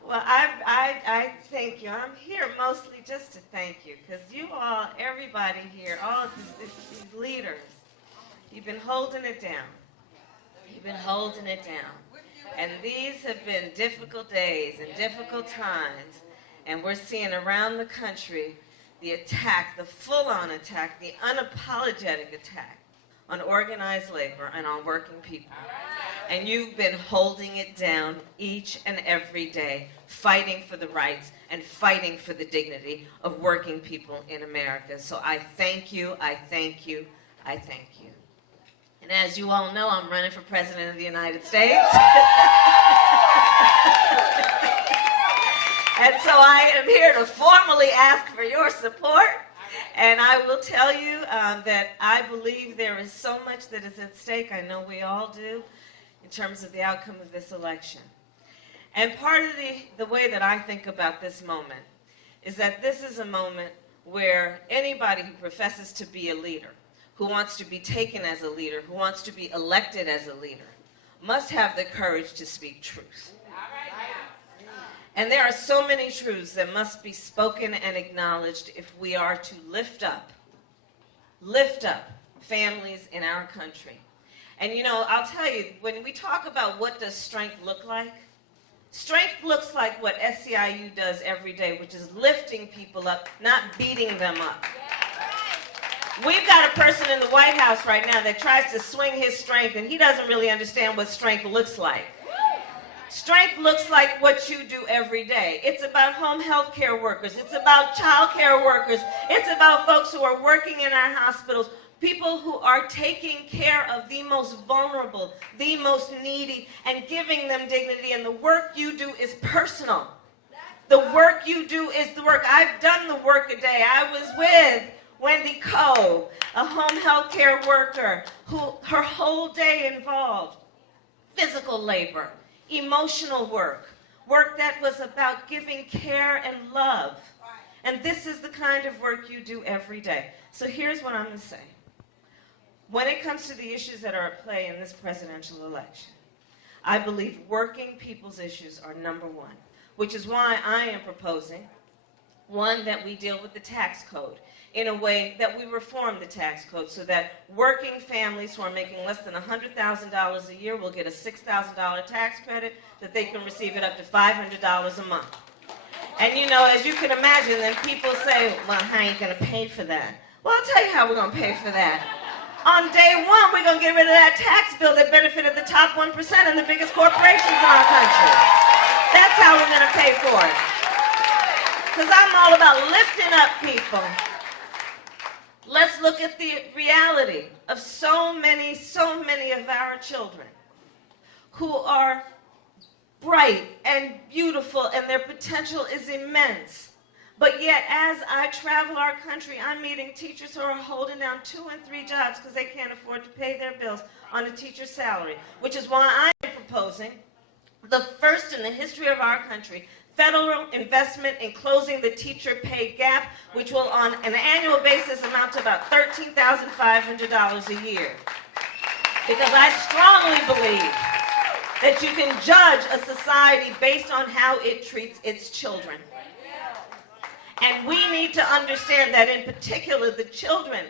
Well, I thank you. I'm here mostly just to thank you, because you all, everybody here, all of these leaders, you've been holding it down. You've been holding it down. And these have been difficult days and difficult times, and we're seeing around the country the attack, the full-on attack, the unapologetic attack on organized labor and on working people. And you've been holding it down each and every day, fighting for the rights and fighting for the dignity of working people in America. So I thank you, I thank you, I thank you. And as you all know, I'm running for President of the United States. And so I am here to formally ask for your support. And I will tell you that I believe there is so much that is at stake. I know we all do, in terms of the outcome of this election. And part of the way that I think about this moment is that this is a moment where anybody who professes to be a leader, who wants to be taken as a leader, who wants to be elected as a leader, must have the courage to speak truth. And there are so many truths that must be spoken and acknowledged if we are to lift up families in our country. And you know, I'll tell you, when we talk about what does strength look like, strength looks like what SEIU does every day, which is lifting people up, not beating them up. We've got a person in the White House right now that tries to swing his strength, and he doesn't really understand what strength looks like. Strength looks like what you do every day. It's about home health care workers. It's about child care workers. It's about folks who are working in our hospitals, people who are taking care of the most vulnerable, the most needy, and giving them dignity. And the work you do is personal. The work you do is the work. I've done the work a day. I was with Wendy Coe, a home health care worker, who her whole day involved physical labor, emotional work, work that was about giving care and love. And this is the kind of work you do every day. So here's what I'm going to say. When it comes to the issues that are at play in this presidential election, I believe working people's issues are number one, which is why I am proposing, one, that we deal with the tax code in a way that we reform the tax code so that working families who are making less than $100,000 a year will get a $6,000 tax credit, that they can receive it up to $500 a month. And you know, as you can imagine, then people say, well, how are you going to pay for that? Well, I'll tell you how we're going to pay for that. On day one, we're going to get rid of that tax bill that benefited the top 1% and the biggest corporations in our country. That's how we're going to pay for it. Because I'm all about lifting up people. Let's look at the reality of so many of our children who are bright and beautiful and their potential is immense. But yet, as I travel our country, I'm meeting teachers who are holding down 2 and 3 jobs because they can't afford to pay their bills on a teacher's salary, which is why I'm proposing the first in the history of our country federal investment in closing the teacher pay gap, which will on an annual basis amount to about $13,500 a year. Because I strongly believe that you can judge a society based on how it treats its children. And we need to understand that in particular the children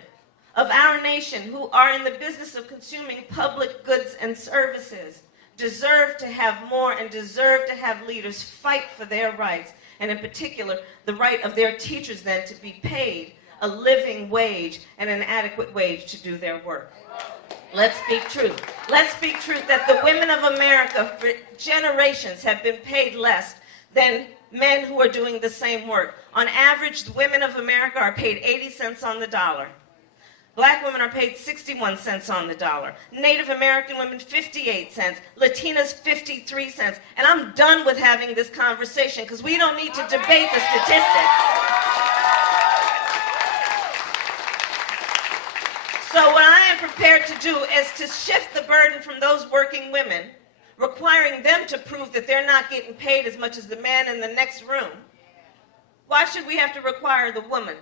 of our nation who are in the business of consuming public goods and services deserve to have more and deserve to have leaders fight for their rights, and in particular, the right of their teachers then to be paid a living wage and an adequate wage to do their work. Let's speak truth. Let's speak truth that the women of America for generations have been paid less than men who are doing the same work. On average, the women of America are paid 80 cents on the dollar. Black women are paid 61 cents on the dollar. Native American women, 58 cents. Latinas, 53 cents. And I'm done with having this conversation because we don't need to debate the statistics. So what I am prepared to do is to shift the burden from those working women, requiring them to prove that they're not getting paid as much as the man in the next room. Why should we have to require the woman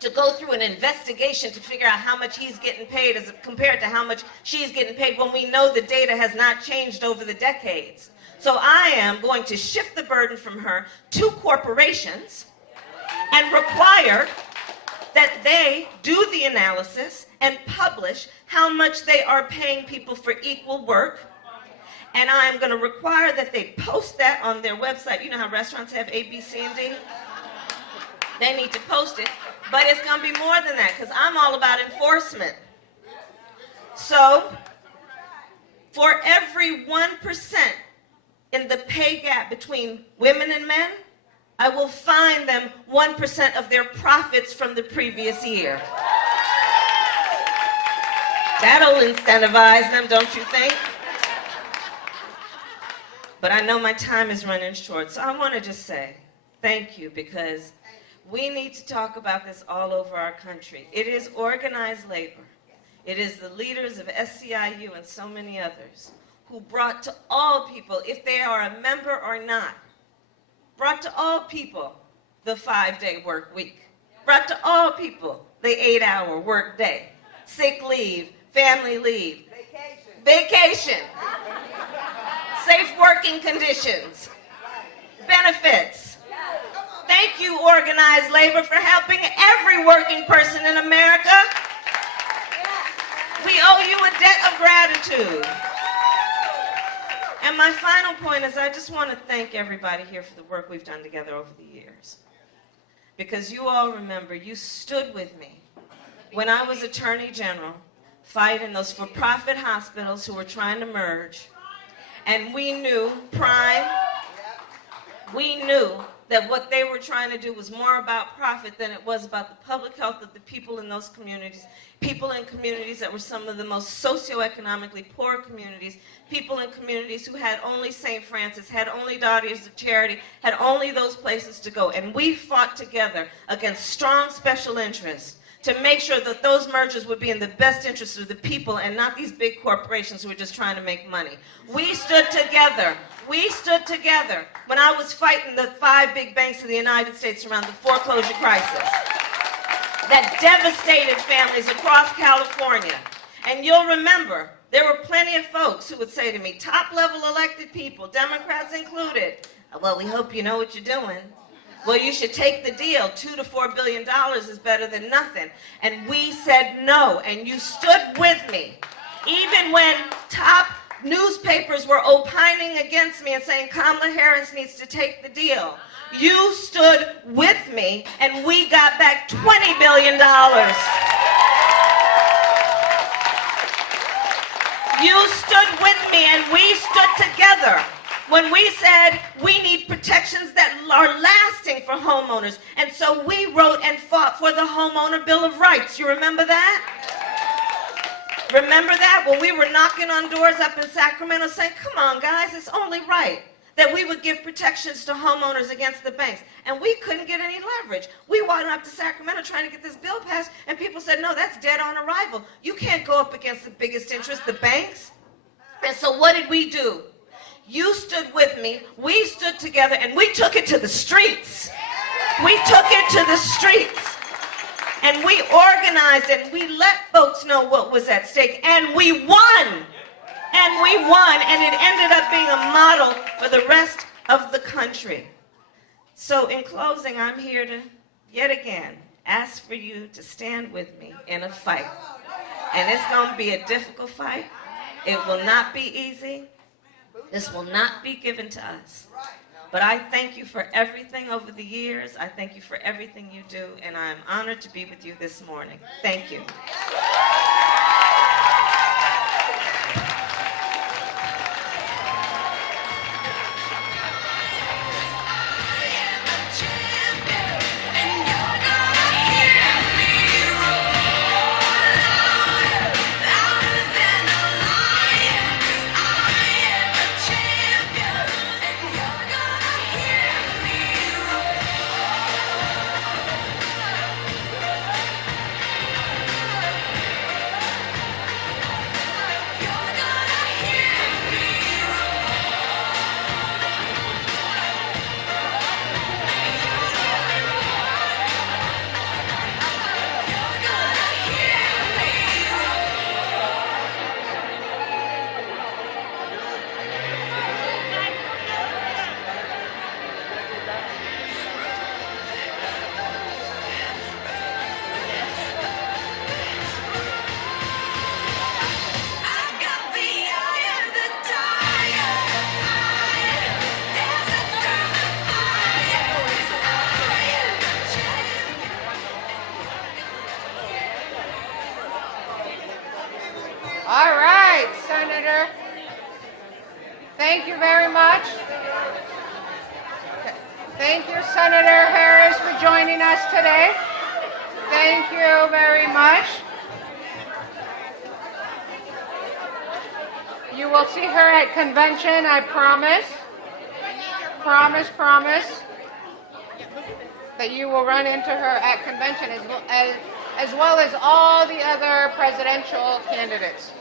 to go through an investigation to figure out how much he's getting paid as compared to how much she's getting paid when we know the data has not changed over the decades? So I am going to shift the burden from her to corporations and require that they do the analysis and publish how much they are paying people for equal work. And I'm going to require that they post that on their website. You know how restaurants have A, B, C, and D? They need to post it. But it's going to be more than that because I'm all about enforcement. So, for every 1% in the pay gap between women and men, I will fine them 1% of their profits from the previous year. That'll incentivize them, don't you think? But I know my time is running short, so I want to just say thank you because we need to talk about this all over our country. It is organized labor. It is the leaders of SEIU and so many others who brought to all people, if they are a member or not, brought to all people the 5-day work week, brought to all people the 8-hour work day, sick leave, family leave, vacation, safe working conditions, benefits. Thank you, organized labor, for helping every working person in America. We owe you a debt of gratitude. And my final point is I just want to thank everybody here for the work we've done together over the years. Because you all remember, you stood with me when I was Attorney General fighting those for-profit hospitals who were trying to merge. And we knew, we knew that what they were trying to do was more about profit than it was about the public health of the people in those communities, people in communities that were some of the most socioeconomically poor communities, people in communities who had only St. Francis, had only Daughters of Charity, had only those places to go. And we fought together against strong special interests to make sure that those mergers would be in the best interest of the people and not these big corporations who are just trying to make money. We stood together. We stood together when I was fighting the 5 big banks of the United States around the foreclosure crisis that devastated families across California. And you'll remember, there were plenty of folks who would say to me, top-level elected people, Democrats included, well, we hope you know what you're doing. Well, you should take the deal. $2 to $4 billion is better than nothing. And we said no, and you stood with me. Even when top newspapers were opining against me and saying Kamala Harris needs to take the deal, you stood with me, and we got back $20 billion. You stood with me, and we stood together when we said we need protections that are lasting for homeowners. And so we wrote and fought for the Homeowner Bill of Rights. You remember that? Remember that? When we were knocking on doors up in Sacramento saying, come on guys, it's only right that we would give protections to homeowners against the banks. And we couldn't get any leverage. We went up to Sacramento trying to get this bill passed, and people said, no, that's dead on arrival. You can't go up against the biggest interest, the banks. And so what did we do? You stood with me, we stood together, and we took it to the streets. We took it to the streets. And we organized and we let folks know what was at stake. And we won. And we won. And it ended up being a model for the rest of the country. So in closing, I'm here to, yet again, ask for you to stand with me in a fight. And it's going to be a difficult fight. It will not be easy. This will not be given to us. But I thank you for everything over the years. I thank you for everything you do, and I'm honored to be with you this morning. Thank you. All right, Senator. Thank you very much. Thank you, Senator Harris, for joining us today. Thank you very much. You will see her at convention, I promise. Promise. That you will run into her at convention as well as all the other presidential candidates.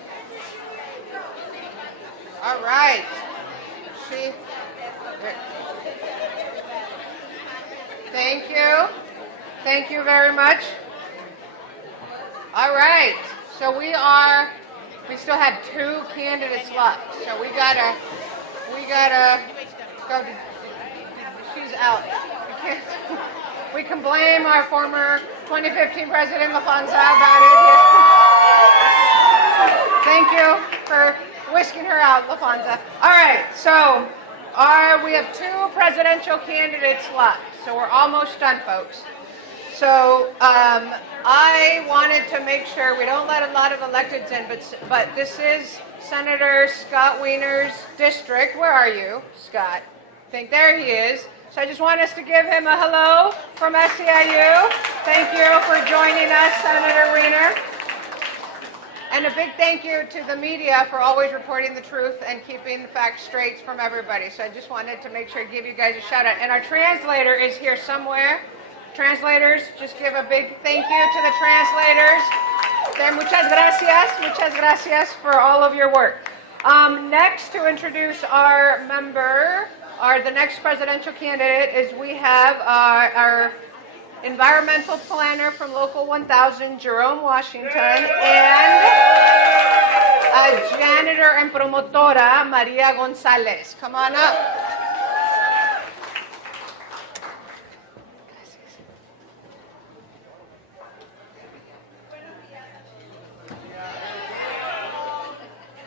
All right. Thank you. Thank you very much. All right. So we still have 2 candidates left. So we gotta go. She's out. We can blame our former 2015 President LaFonza about it. Thank you for whisking her out, LaFonza. All right, so we have 2 presidential candidates left. So we're almost done, folks. So I wanted to make sure we don't let a lot of electeds in, but this is Senator Scott Wiener's district. Where are you, Scott? I think there he is. So I just want us to give him a hello from SEIU. Thank you for joining us, Senator Wiener. And a big thank you to the media for always reporting the truth and keeping the facts straight from everybody. So I just wanted to make sure to give you guys a shout out. And our translator is here somewhere. Translators, just give a big thank you to the translators. Muchas gracias for all of your work. Next, to introduce our the next presidential candidate is we have our environmental planner from Local 1000, Jerome Washington, and a janitor and promotora, Maria Gonzalez. Come on up.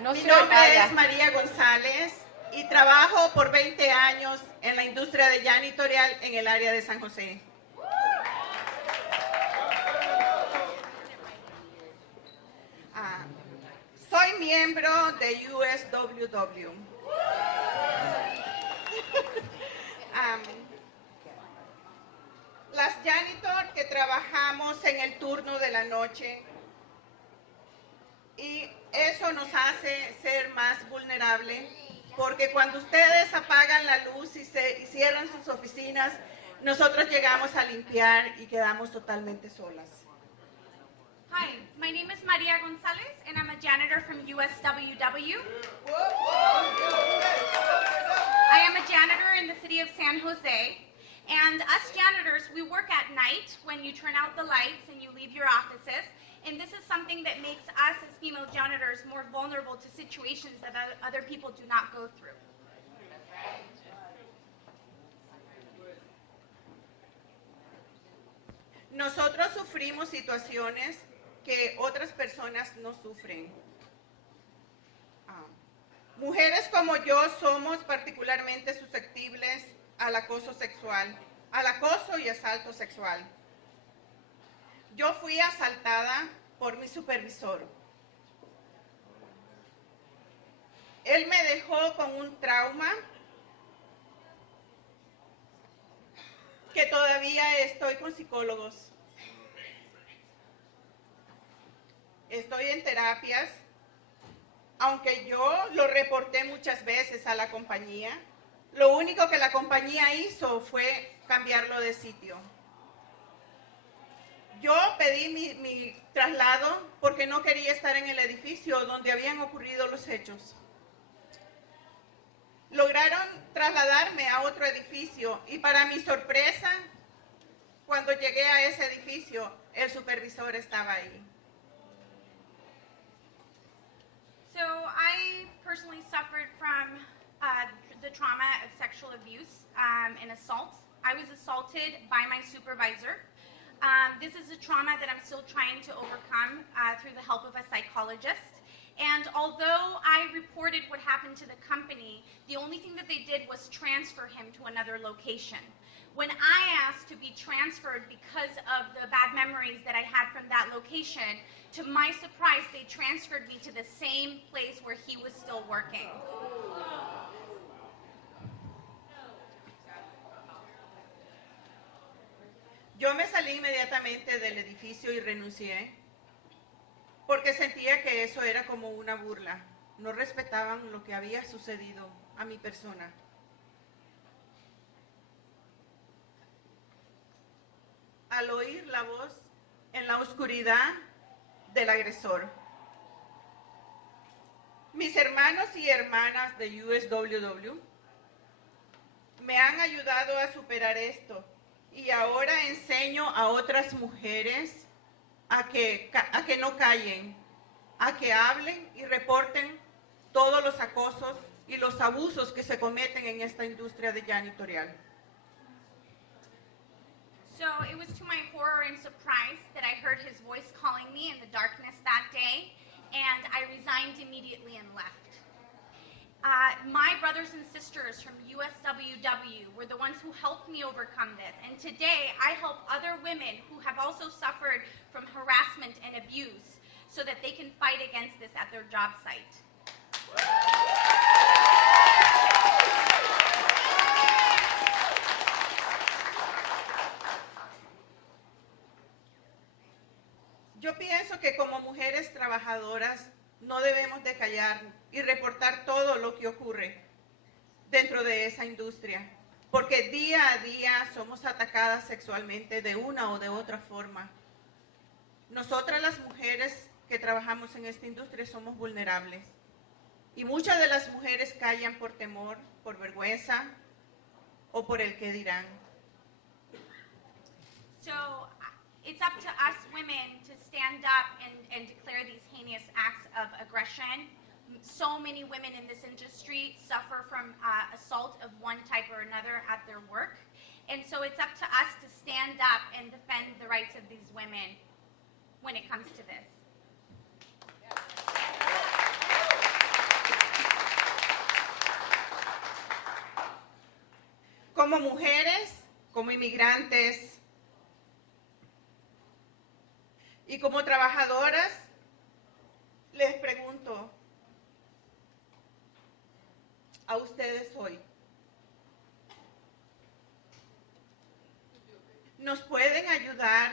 Mi nombre es María González y trabajo por 20 años en la industria de janitorial en el área de San José. Soy miembro de USWW. Las janitor que trabajamos en el turno de la noche, y eso nos hace ser más vulnerables, porque cuando ustedes apagan la luz y cierran sus oficinas, nosotros llegamos a limpiar y quedamos totalmente solas. Hi, my name is Maria Gonzalez, and I'm a janitor from USWW. I am a janitor in the city of San Jose, and us janitors, we work at night when you turn out the lights and you leave your offices, and this is something that makes us as female janitors more vulnerable to situations that other people do not go through. Nosotros sufrimos situaciones que otras personas no sufren. Mujeres como yo somos particularmente susceptibles al acoso sexual, al acoso y asalto sexual. Yo fui asaltada por mi supervisor. Él me dejó con un trauma que todavía estoy con psicólogos. Estoy en terapias, aunque yo lo reporté muchas veces a la compañía. Lo único que la compañía hizo fue cambiarlo de sitio. Yo pedí mi traslado porque no quería estar en el edificio donde habían ocurrido los hechos. Lograron trasladarme a otro edificio y para mi sorpresa, cuando llegué a ese edificio, el supervisor estaba ahí. So I personally suffered from the trauma of sexual abuse and assault. I was assaulted by my supervisor. This is a trauma that I'm still trying to overcome through the help of a psychologist. And although I reported what happened to the company, the only thing that they did was transfer him to another location. When I asked to be transferred because of the bad memories that I had from that location, to my surprise, they transferred me to the same place where he was still working. Yo me salí inmediatamente del edificio y renuncié porque sentía que eso era como una burla. No respetaban lo que había sucedido a mi persona. Al oír la voz en la oscuridad del agresor, mis hermanos y hermanas de USWW me han ayudado a superar esto. Y ahora enseño a otras mujeres a que no callen, a que hablen y reporten todos los acosos y los abusos que se cometen en esta industria de janitorial. So it was to my horror and surprise that I heard his voice calling me in the darkness that day, and I resigned immediately and left. My brothers and sisters from USWW were the ones who helped me overcome this, and today I help other women who have also suffered from harassment and abuse so that they can fight against this at their job site. Yo pienso que como mujeres trabajadoras no debemos de callar y reportar todo lo que ocurre dentro de esa industria, porque día a día somos atacadas sexualmente de una o de otra forma. Nosotras las mujeres que trabajamos en esta industria somos vulnerables y muchas de las mujeres callan por temor, por vergüenza o por el qué dirán. So it's up to us women to stand up and declare these heinous acts of aggression. So many women in this industry suffer from assault of one type or another at their work. And so it's up to us to stand up and defend the rights of these women when it comes to this. Como mujeres, como inmigrantes y como trabajadoras, les pregunto a ustedes hoy, nos pueden ayudar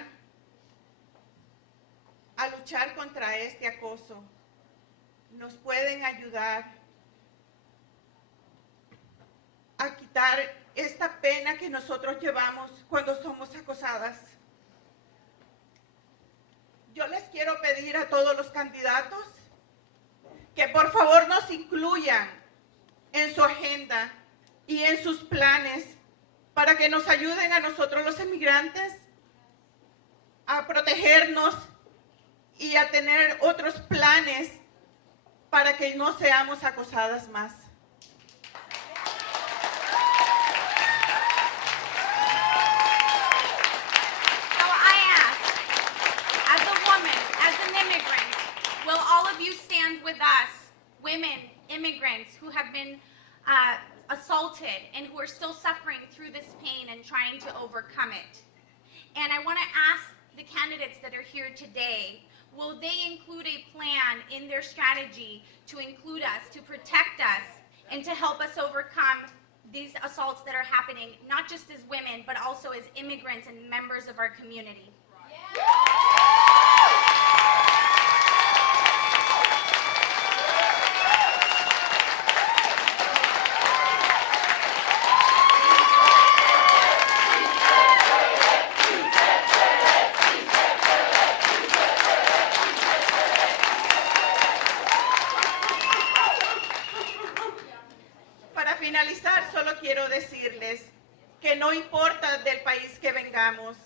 a luchar contra este acoso. Nos pueden ayudar a quitar esta pena que nosotros llevamos cuando somos acosadas. Yo les quiero pedir a todos los candidatos que por favor nos incluyan en su agenda y en sus planes para que nos ayuden a nosotros los emigrantes a protegernos y a tener otros planes para que no seamos acosadas más. So I ask, as a woman, as an immigrant, will all of you stand with us, women, immigrants who have been assaulted and who are still suffering through this pain and trying to overcome it? And I want to ask the candidates that are here today, will they include a plan in their strategy to include us, to protect us, and to help us overcome these assaults that are happening, not just as women, but also as immigrants and members of our community? Para finalizar, solo quiero decirles que no importa del país que vengamos,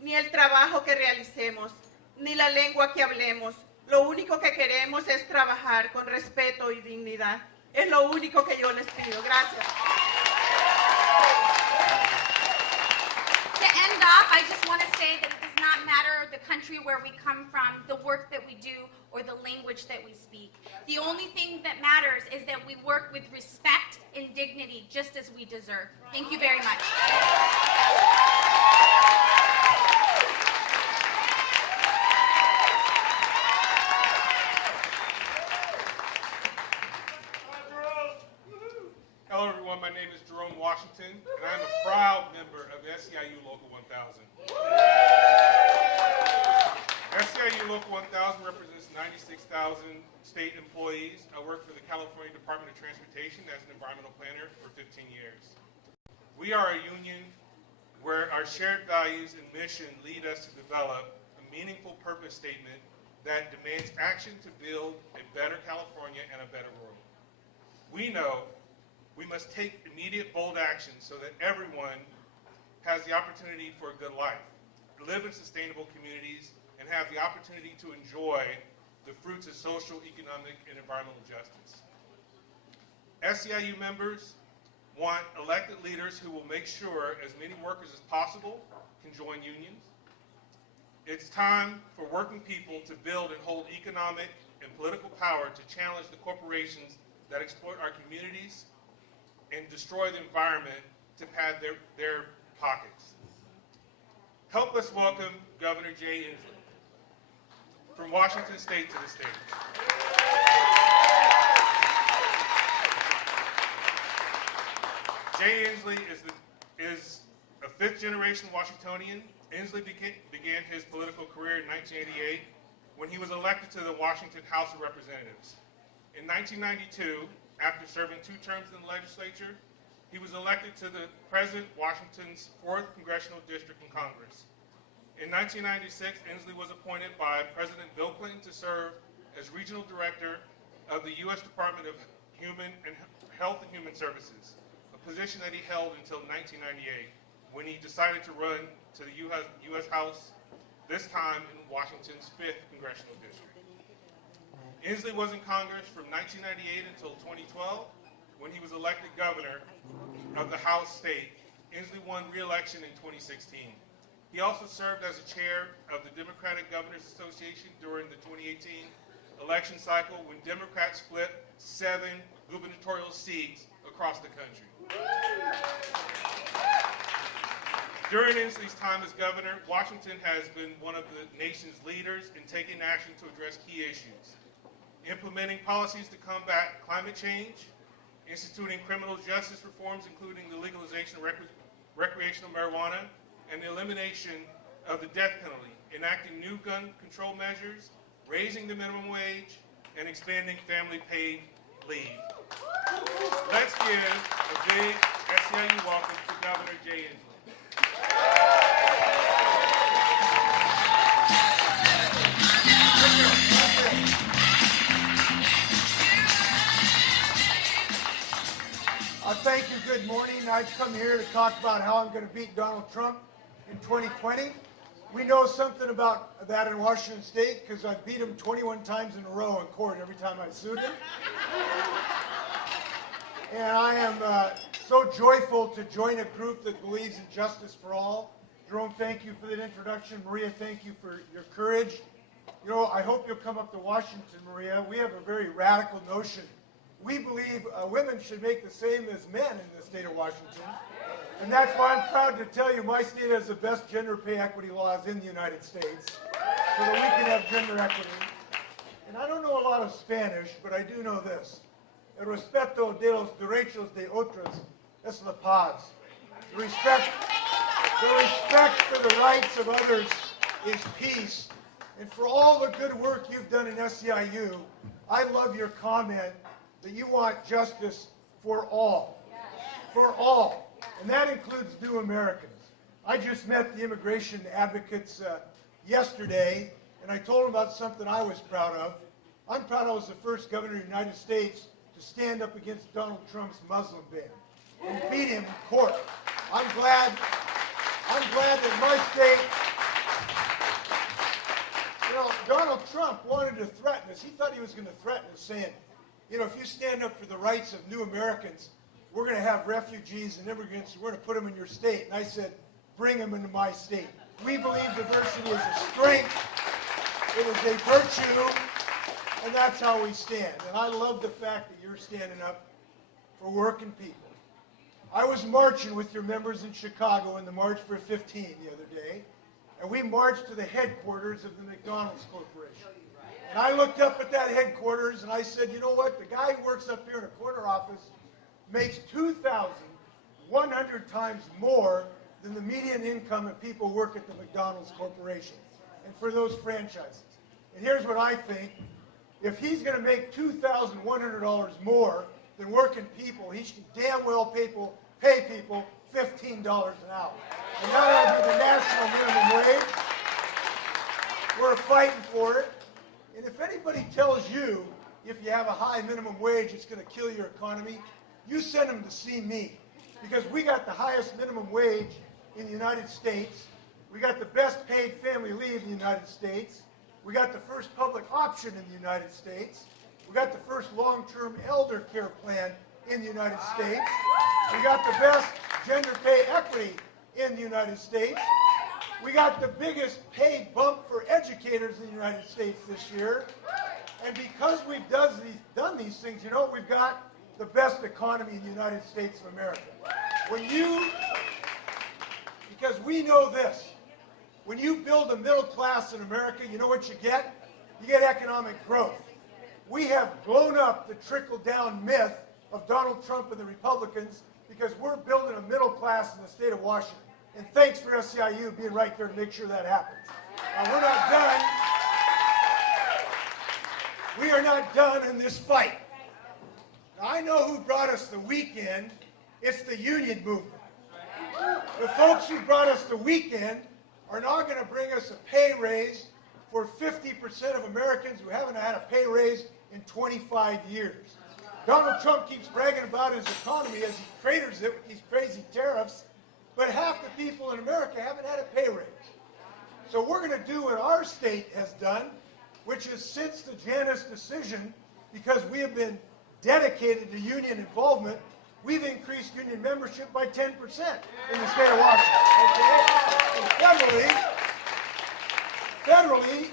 ni el trabajo que realicemos, ni la lengua que hablemos, lo único que queremos es trabajar con respeto y dignidad. Es lo único que yo les pido. Gracias. To end off, I just want to say that it does not matter the country where we come from, the work that we do, or the language that we speak. The only thing that matters is that we work with respect and dignity, just as we deserve. Thank you very much. Hello everyone, my name is Jerome Washington, and I'm a proud member of SEIU Local 1000. SEIU Local 1000 represents 96,000 state employees. I work for the California Department of Transportation as an environmental planner for 15 years. We are a union where our shared values and mission lead us to develop a meaningful purpose statement that demands action to build a better California and a better world. We know we must take immediate, bold action so that everyone has the opportunity for a good life, live in sustainable communities, and have the opportunity to enjoy the fruits of social, economic, and environmental justice. SEIU members want elected leaders who will make sure as many workers as possible can join unions. It's time for working people to build and hold economic and political power to challenge the corporations that exploit our communities and destroy the environment to pad their pockets. Help us welcome Governor Jay Inslee from Washington State to the stage. Jay Inslee is a fifth-generation Washingtonian. Inslee began his political career in 1988 when he was elected to the Washington House of Representatives. In 1992, after serving 2 terms in the legislature, he was elected to the President Washington's 4th Congressional District in Congress. In 1996, Inslee was appointed by President Bill Clinton to serve as Regional Director of the U.S. Department of Health and Human Services, a position that he held until 1998, when he decided to run to the U.S. House, this time in Washington's 5th Congressional District. Inslee was in Congress from 1998 until 2012, when he was elected governor of the House state. Inslee won re-election in 2016. He also served as a chair of the Democratic Governors Association during the 2018 election cycle, when Democrats split 7 gubernatorial seats across the country. During Inslee's time as governor, Washington has been one of the nation's leaders in taking action to address key issues, implementing policies to combat climate change, instituting criminal justice reforms, including the legalization of recreational marijuana, and the elimination of the death penalty, enacting new gun control measures, raising the minimum wage, and expanding family paid leave. Let's give a big SEIU welcome to Governor Jay Inslee. Thank you, good morning. I've come here to talk about how I'm going to beat Donald Trump in 2020. We know something about that in Washington State because I beat him 21 times in a row in court every time I sued him. And I am so joyful to join a group that believes in justice for all. Jerome, thank you for that introduction. Maria, thank you for your courage. You know, I hope you'll come up to Washington, Maria. We have a very radical notion. We believe women should make the same as men in the state of Washington. And that's why I'm proud to tell you my state has the best gender pay equity laws in the United States so that we can have gender equity. And I don't know a lot of Spanish, but I do know this. El respeto de los derechos de otros es la paz. The respect for the rights of others is peace. And for all the good work you've done in SEIU, I love your comment that you want justice for all. For all. And that includes new Americans. I just met the immigration advocates yesterday, and I told them about something I was proud of. I'm proud I was the first governor of the United States to stand up against Donald Trump's Muslim ban and beat him in court. I'm glad that my state, you know, Donald Trump wanted to threaten us. He thought he was going to threaten us, saying, you know, if you stand up for the rights of new Americans, we're going to have refugees and immigrants, and we're going to put them in your state. And I said, bring them into my state. We believe diversity is a strength. It is a virtue, and that's how we stand. And I love the fact that you're standing up for working people. I was marching with your members in Chicago in the March for 15 the other day, and we marched to the headquarters of the McDonald's Corporation. And I looked up at that headquarters and I said, you know what? The guy who works up here in a corner office makes 2,100 times more than the median income of people who work at the McDonald's Corporation and for those franchises. And here's what I think. If he's going to make $2,100 more than working people, he should damn well pay people $15 an hour. And that will be the national minimum wage. We're fighting for it. And if anybody tells you if you have a high minimum wage, it's going to kill your economy, you send them to see me. Because we got the highest minimum wage in the United States. We got the best paid family leave in the United States. We got the first public option in the United States. We got the first long-term elder care plan in the United States. We got the best gender pay equity in the United States. We got the biggest pay bump for educators in the United States this year. And because we've done these things, you know what we've got? The best economy in the United States of America. Because we know this, when you build a middle class in America, you know what you get? You get economic growth. We have blown up the trickle-down myth of Donald Trump and the Republicans because we're building a middle class in the state of Washington. And thanks for SEIU being right there to make sure that happens. Now, we're not done. We are not done in this fight. Now, I know who brought us the weekend. It's the union movement. The folks who brought us the weekend are now going to bring us a pay raise for 50% of Americans who haven't had a pay raise in 25 years. Donald Trump keeps bragging about his economy as he craters it with these crazy tariffs, but half the people in America haven't had a pay raise. So we're going to do what our state has done, which is since the Janus decision, because we have been dedicated to union involvement, we've increased union membership by 10% in the state of Washington. Okay? And federally,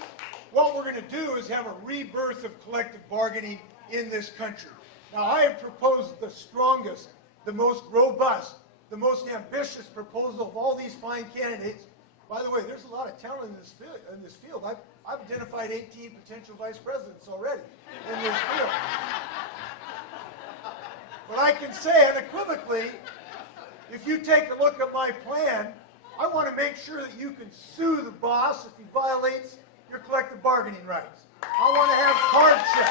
what we're going to do is have a rebirth of collective bargaining in this country. Now, I have proposed the strongest, the most robust, the most ambitious proposal of all these fine candidates. By the way, there's a lot of talent in this field. I've identified 18 potential vice presidents already in this field. But I can say unequivocally, if you take a look at my plan, I want to make sure that you can sue the boss if he violates your collective bargaining rights. I want to have card checks.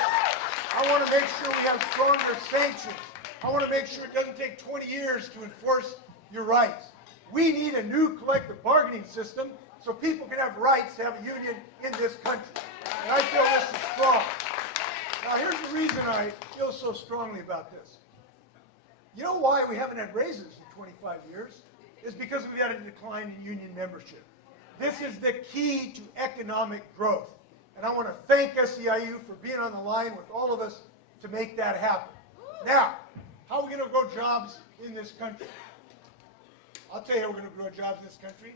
I want to make sure we have stronger sanctions. I want to make sure it doesn't take 20 years to enforce your rights. We need a new collective bargaining system so people can have rights to have a union in this country. And I feel this is strong. Now, here's the reason I feel so strongly about this. You know why we haven't had raises in 25 years? Is because we've had a decline in union membership. This is the key to economic growth. And I want to thank SEIU for being on the line with all of us to make that happen. Now, how are we going to grow jobs in this country? I'll tell you how we're going to grow jobs in this country.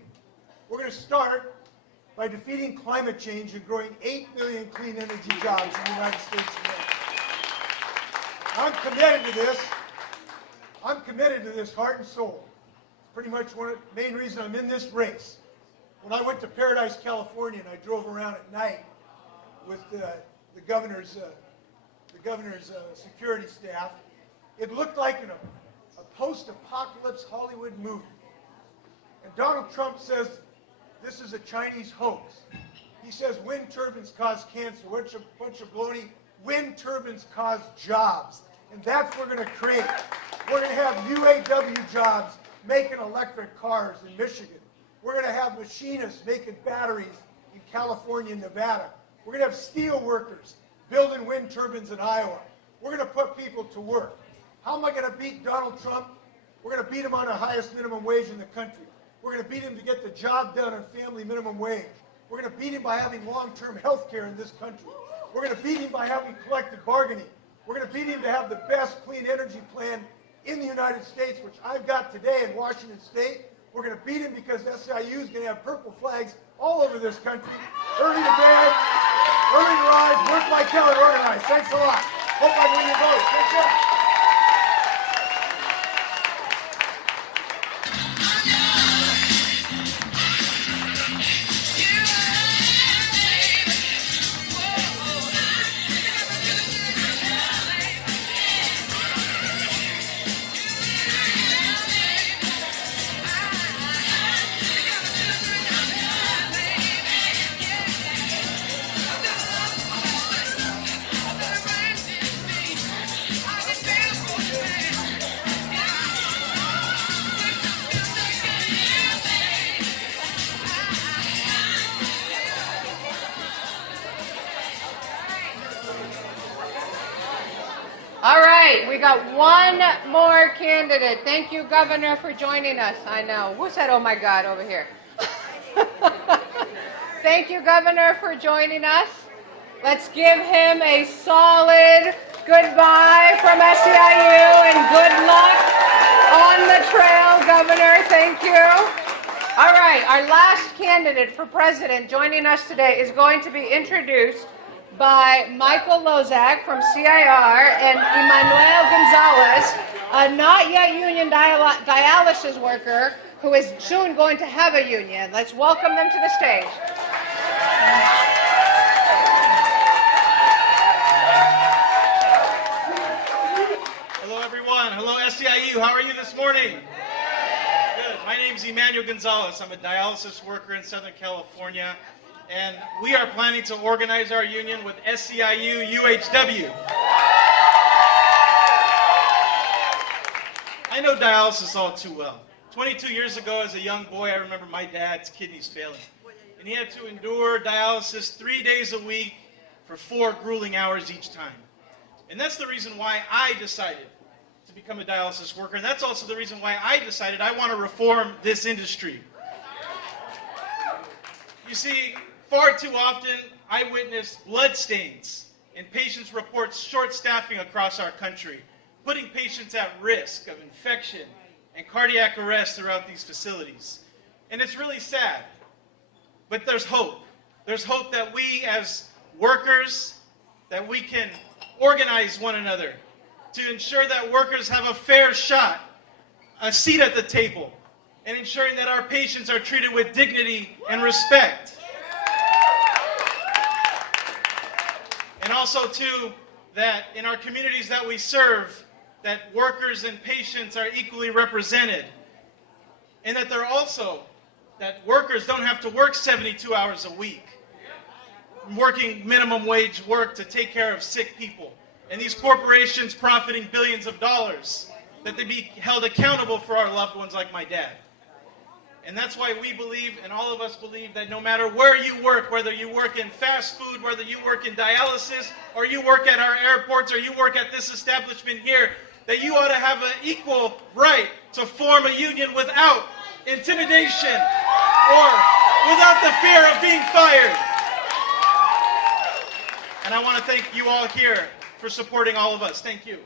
We're going to start by defeating climate change and growing 8 million clean energy jobs in the United States of America. I'm committed to this. I'm committed to this heart and soul. It's pretty much one of the main reason I'm in this race. When I went to Paradise, California, and I drove around at night with the governor's security staff, it looked like a post-apocalypse Hollywood movie. And Donald Trump says this is a Chinese hoax. He says wind turbines cause cancer. What's a bunch of baloney? Wind turbines cause jobs. And that's what we're going to create. We're going to have UAW jobs making electric cars in Michigan. We're going to have machinists making batteries in California and Nevada. We're going to have steel workers building wind turbines in Iowa. We're going to put people to work. How am I going to beat Donald Trump? We're going to beat him on the highest minimum wage in the country. We're going to beat him to get the job done on family minimum wage. We're going to beat him by having long-term health care in this country. We're going to beat him by having collective bargaining. We're going to beat him to have the best clean energy plan in the United States, which I've got today in Washington State. We're going to beat him because SEIU is going to have purple flags all over this country. Early to bed, early to rise, work by Keller organized. Thanks a lot. Hope I win your vote. Thanks a lot. All right, we got one more candidate. Thank you, Governor, for joining us. I know. Who said, oh my God, over here? Thank you, Governor, for joining us. Let's give him a solid goodbye from SEIU and good luck on the trail, Governor. Thank you. All right, our last candidate for president joining us today is going to be introduced by Michael Lozak from CIR and Emmanuel Gonzalez, a not yet union dialysis worker who is soon going to have a union. Let's welcome them to the stage. Hello everyone. Hello SEIU. How are you this morning? Good. My name is Emmanuel Gonzalez. I'm a dialysis worker in Southern California. And we are planning to organize our union with SEIU UHW. I know dialysis all too well. 22 years ago as a young boy, I remember my dad's kidneys failing. And he had to endure dialysis 3 days a week for 4 grueling hours each time. And that's the reason why I decided to become a dialysis worker. And that's also the reason why I decided I want to reform this industry. You see, far too often, I witness bloodstains and patients report short staffing across our country, putting patients at risk of infection and cardiac arrest throughout these facilities. And it's really sad, but there's hope. There's hope that we as workers, that we can organize one another to ensure that workers have a fair shot, a seat at the table, and ensuring that our patients are treated with dignity and respect. And also, too, that in our communities that we serve, that workers and patients are equally represented. And that they're also that workers don't have to work 72 hours a week, working minimum wage work to take care of sick people, and these corporations profiting billions of dollars, that they be held accountable for our loved ones like my dad. And that's why we believe, and all of us believe, that no matter where you work, whether you work in fast food, whether you work in dialysis, or you work at our airports, or you work at this establishment here, that you ought to have an equal right to form a union without intimidation or without the fear of being fired. And I want to thank you all here for supporting all of us. Thank you.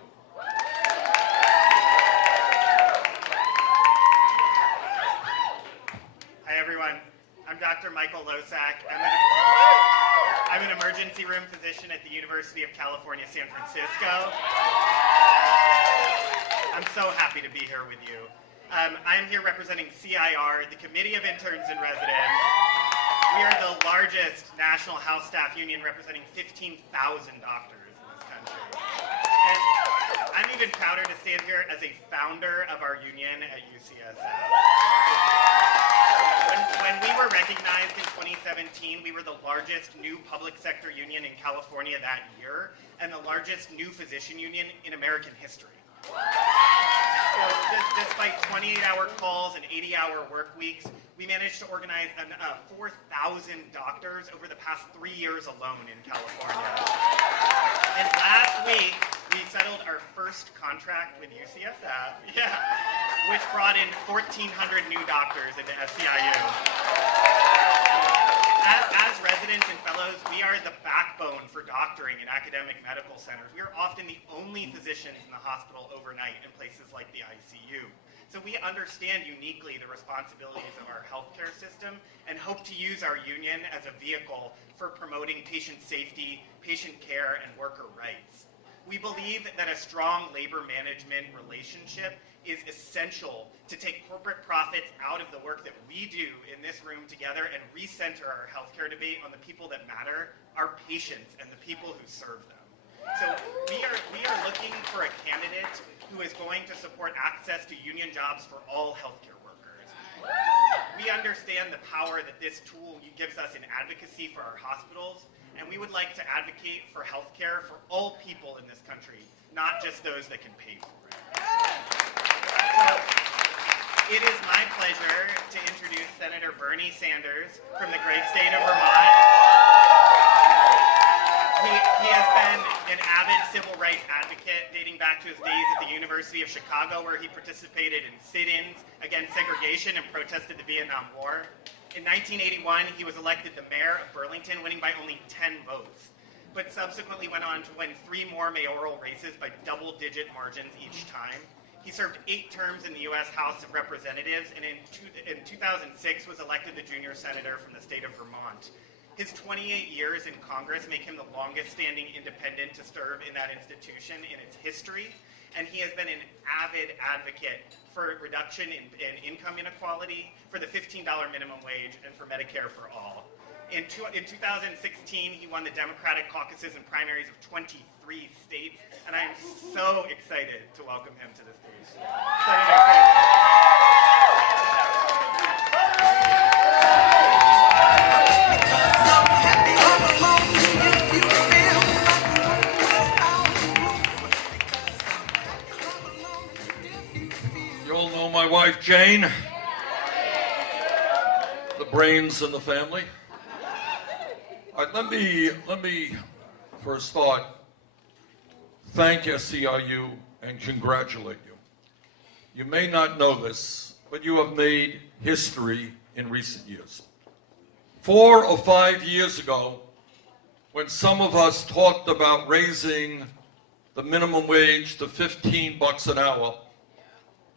Hi everyone, I'm Dr. Michael Losak. I'm an emergency room physician at the University of California, San Francisco. I'm so happy to be here with you. I'm here representing CIR, the Committee of Interns and Residents. We are the largest national house staff union representing 15,000 doctors in this country. And I'm even prouder to stand here as a founder of our union at UCSF. When we were recognized in 2017, we were the largest new public sector union in California that year, and the largest new physician union in American history. So despite 28-hour calls and 80-hour work weeks, we managed to organize 4,000 doctors over the past 3 years alone in California. And last week, we settled our first contract with UCSF, which brought in 1,400 new doctors into SEIU. As residents and fellows, we are the backbone for doctoring in academic medical centers. We are often the only physicians in the hospital overnight in places like the ICU. So we understand uniquely the responsibilities of our healthcare system and hope to use our union as a vehicle for promoting patient safety, patient care, and worker rights. We believe that a strong labor management relationship is essential to take corporate profits out of the work that we do in this room together and recenter our healthcare debate on the people that matter, our patients and the people who serve them. So we are looking for a candidate who is going to support access to union jobs for all healthcare workers. We understand the power that this tool gives us in advocacy for our hospitals, and we would like to advocate for healthcare for all people in this country, not just those that can pay for it. So it is my pleasure to introduce Senator Bernie Sanders from the great state of Vermont. He has been an avid civil rights advocate dating back to his days at the University of Chicago, where he participated in sit-ins against segregation and protested the Vietnam War. In 1981, he was elected the mayor of Burlington, winning by only 10 votes, but subsequently went on to win 3 more mayoral races by double-digit margins each time. He served 8 terms in the U.S. House of Representatives, and in 2006 was elected the junior senator from the state of Vermont. His 28 years in Congress make him the longest-standing independent to serve in that institution in its history, and he has been an avid advocate for reduction in income inequality, for the $15 minimum wage, and for Medicare for all. In 2016, he won the Democratic caucuses and primaries of 23 states, and I am so excited to welcome him to the stage. Senator You all know my wife, Jane, the brains in the family. All right, let me first start, thank SEIU and congratulate you. You may not know this, but you have made history in recent years. 4 or 5 years ago, when some of us talked about raising the minimum wage to $15 an hour,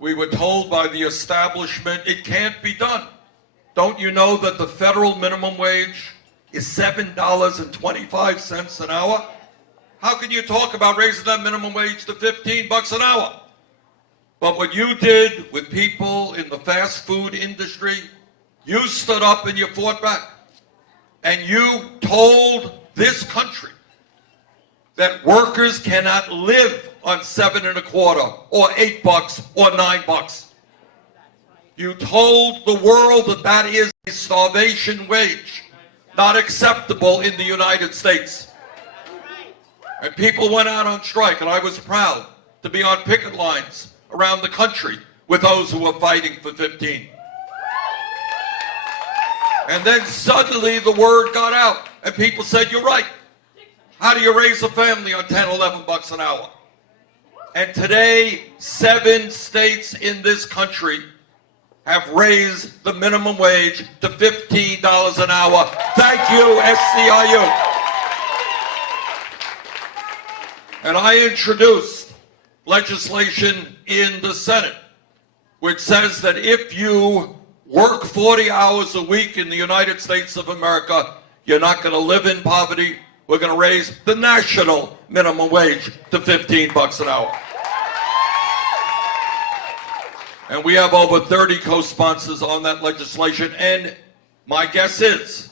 we were told by the establishment it can't be done. Don't you know that the federal minimum wage is $7.25 an hour? How can you talk about raising that minimum wage to $15 an hour? But what you did with people in the fast food industry, you stood up and you fought back. And you told this country that workers cannot live on $7.25 or $8 or $9. You told the world that that is a starvation wage, not acceptable in the United States. And people went out on strike, and I was proud to be on picket lines around the country with those who were fighting for 15. And then suddenly the word got out, and people said, you're right. How do you raise a family on 10, 11 bucks an hour? And today, 7 states in this country have raised the minimum wage to $15 an hour. Thank you, SEIU. And I introduced legislation in the Senate which says that if you work 40 hours a week in the United States of America, you're not going to live in poverty. We're going to raise the national minimum wage to 15 bucks an hour. And we have over 30 co-sponsors on that legislation, and my guess is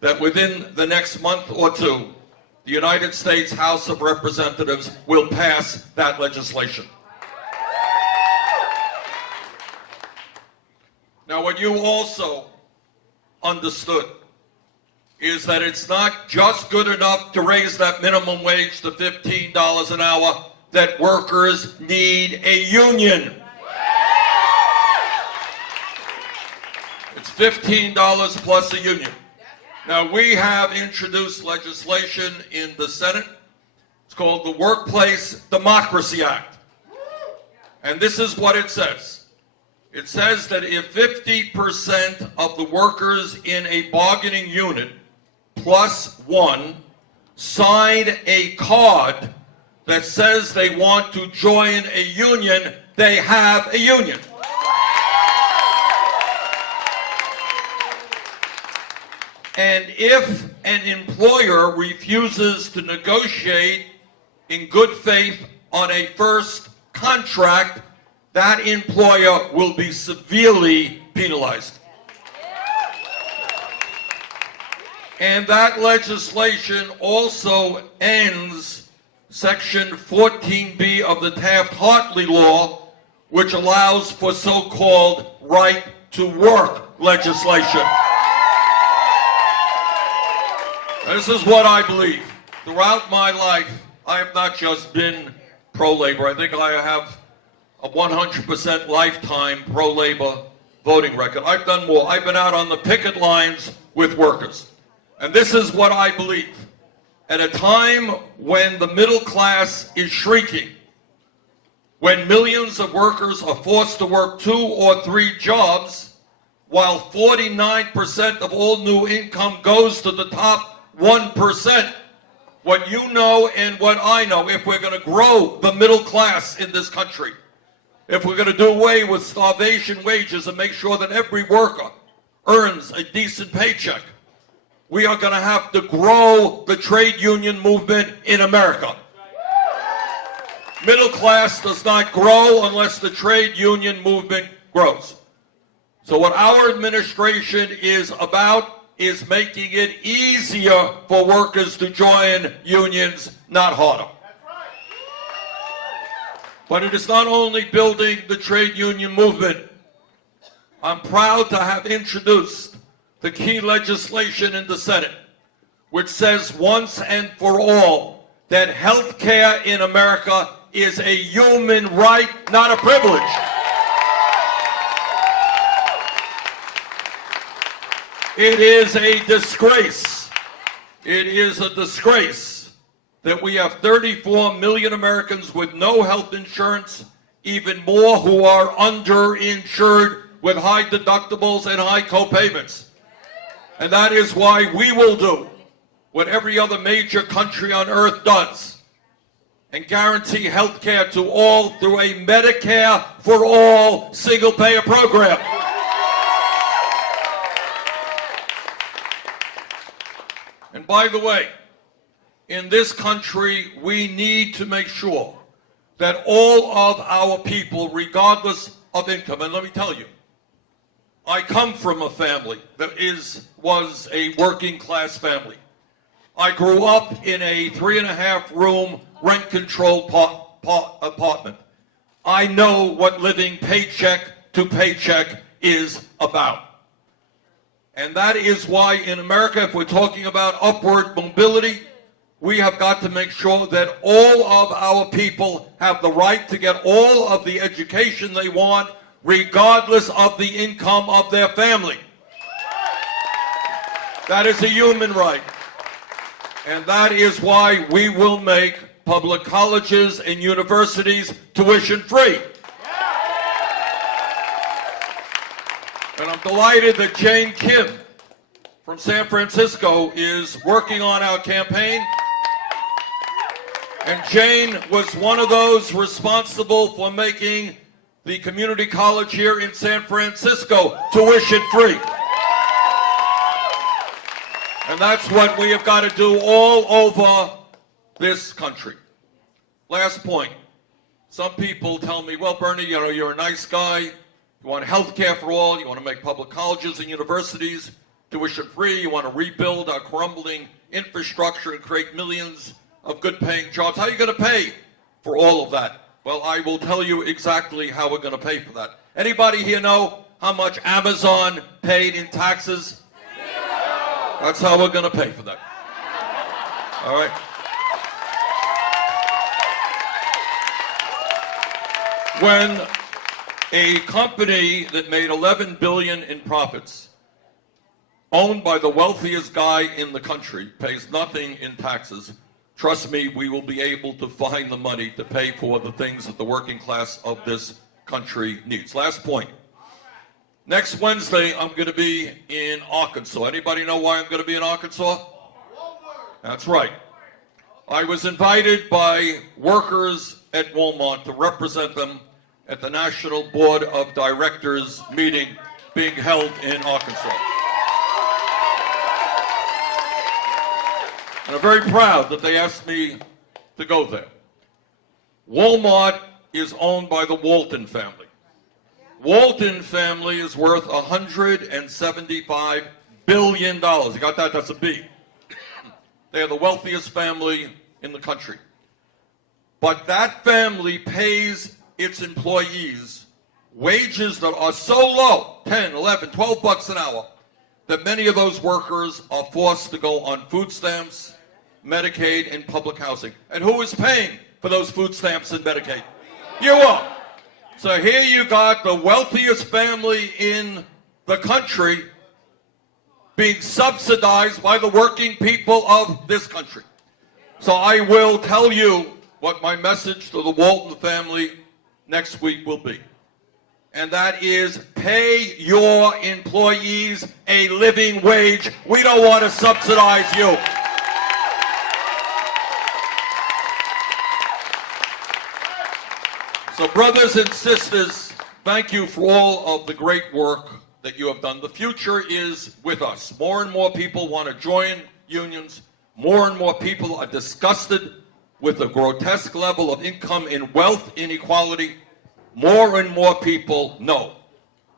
that within the next month or two, the United States House of Representatives will pass that legislation. Now, what you also understood is that it's not just good enough to raise that minimum wage to $15 an hour, that workers need a union. It's $15 plus a union. Now, we have introduced legislation in the Senate. It's called the Workplace Democracy Act. And this is what it says. It says that if 50% of the workers in a bargaining unit plus one sign a card that says they want to join a union, they have a union. And if an employer refuses to negotiate in good faith on a first contract, that employer will be severely penalized. And that legislation also ends Section 14B of the Taft-Hartley law, which allows for so-called right to work legislation. This is what I believe. Throughout my life, I have not just been pro-labor. I think I have a 100% lifetime pro-labor voting record. I've done more. I've been out on the picket lines with workers. And this is what I believe. At a time when the middle class is shrinking, when millions of workers are forced to work 2 or 3 jobs, while 49% of all new income goes to the top 1%, what you know and what I know, if we're going to grow the middle class in this country, if we're going to do away with starvation wages and make sure that every worker earns a decent paycheck, we are going to have to grow the trade union movement in America. Middle class does not grow unless the trade union movement grows. So what our administration is about is making it easier for workers to join unions, not harder. But it is not only building the trade union movement. I'm proud to have introduced the key legislation in the Senate, which says once and for all that health care in America is a human right, not a privilege. It is a disgrace. It is a disgrace that we have 34 million Americans with no health insurance, even more who are underinsured with high deductibles and high co-payments. And that is why we will do what every other major country on earth does and guarantee health care to all through a Medicare for all single-payer program. And by the way, in this country, we need to make sure that all of our people, regardless of income, and let me tell you, I come from a family that was a working class family. I grew up in a 3.5-room rent-controlled apartment. I know what living paycheck to paycheck is about. And that is why in America, if we're talking about upward mobility, we have got to make sure that all of our people have the right to get all of the education they want, regardless of the income of their family. That is a human right. And that is why we will make public colleges and universities tuition free. And I'm delighted that Jane Kim from San Francisco is working on our campaign. And Jane was one of those responsible for making the community college here in San Francisco tuition free. And that's what we have got to do all over this country. Last point. Some people tell me, well, Bernie, you know, you're a nice guy. You want health care for all. You want to make public colleges and universities tuition free. You want to rebuild our crumbling infrastructure and create millions of good paying jobs. How are you going to pay for all of that? Well, I will tell you exactly how we're going to pay for that. Anybody here know how much Amazon paid in taxes? That's how we're going to pay for that. All right. When a company that made $11 billion in profits, owned by the wealthiest guy in the country, pays nothing in taxes, trust me, we will be able to find the money to pay for the things that the working class of this country needs. Last point. Next Wednesday, I'm going to be in Arkansas. Anybody know why I'm going to be in Arkansas? That's right. I was invited by workers at Walmart to represent them at the National Board of Directors meeting being held in Arkansas. And I'm very proud that they asked me to go there. Walmart is owned by the Walton family. Walton family is worth $175 billion. You got that? That's a B. They are the wealthiest family in the country. But that family pays its employees wages that are so low, 10, 11, 12 bucks an hour, that many of those workers are forced to go on food stamps, Medicaid, and public housing. And who is paying for those food stamps and Medicaid? You are. So here you got the wealthiest family in the country being subsidized by the working people of this country. So I will tell you what my message to the Walton family next week will be. And that is, pay your employees a living wage. We don't want to subsidize you. So brothers and sisters, thank you for all of the great work that you have done. The future is with us. More and more people want to join unions. More and more people are disgusted with the grotesque level of income and wealth inequality. More and more people know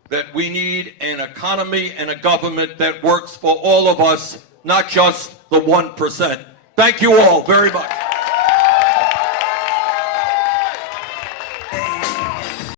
that we need an economy and a government that works for all of us, not just the 1%. Thank you all very much.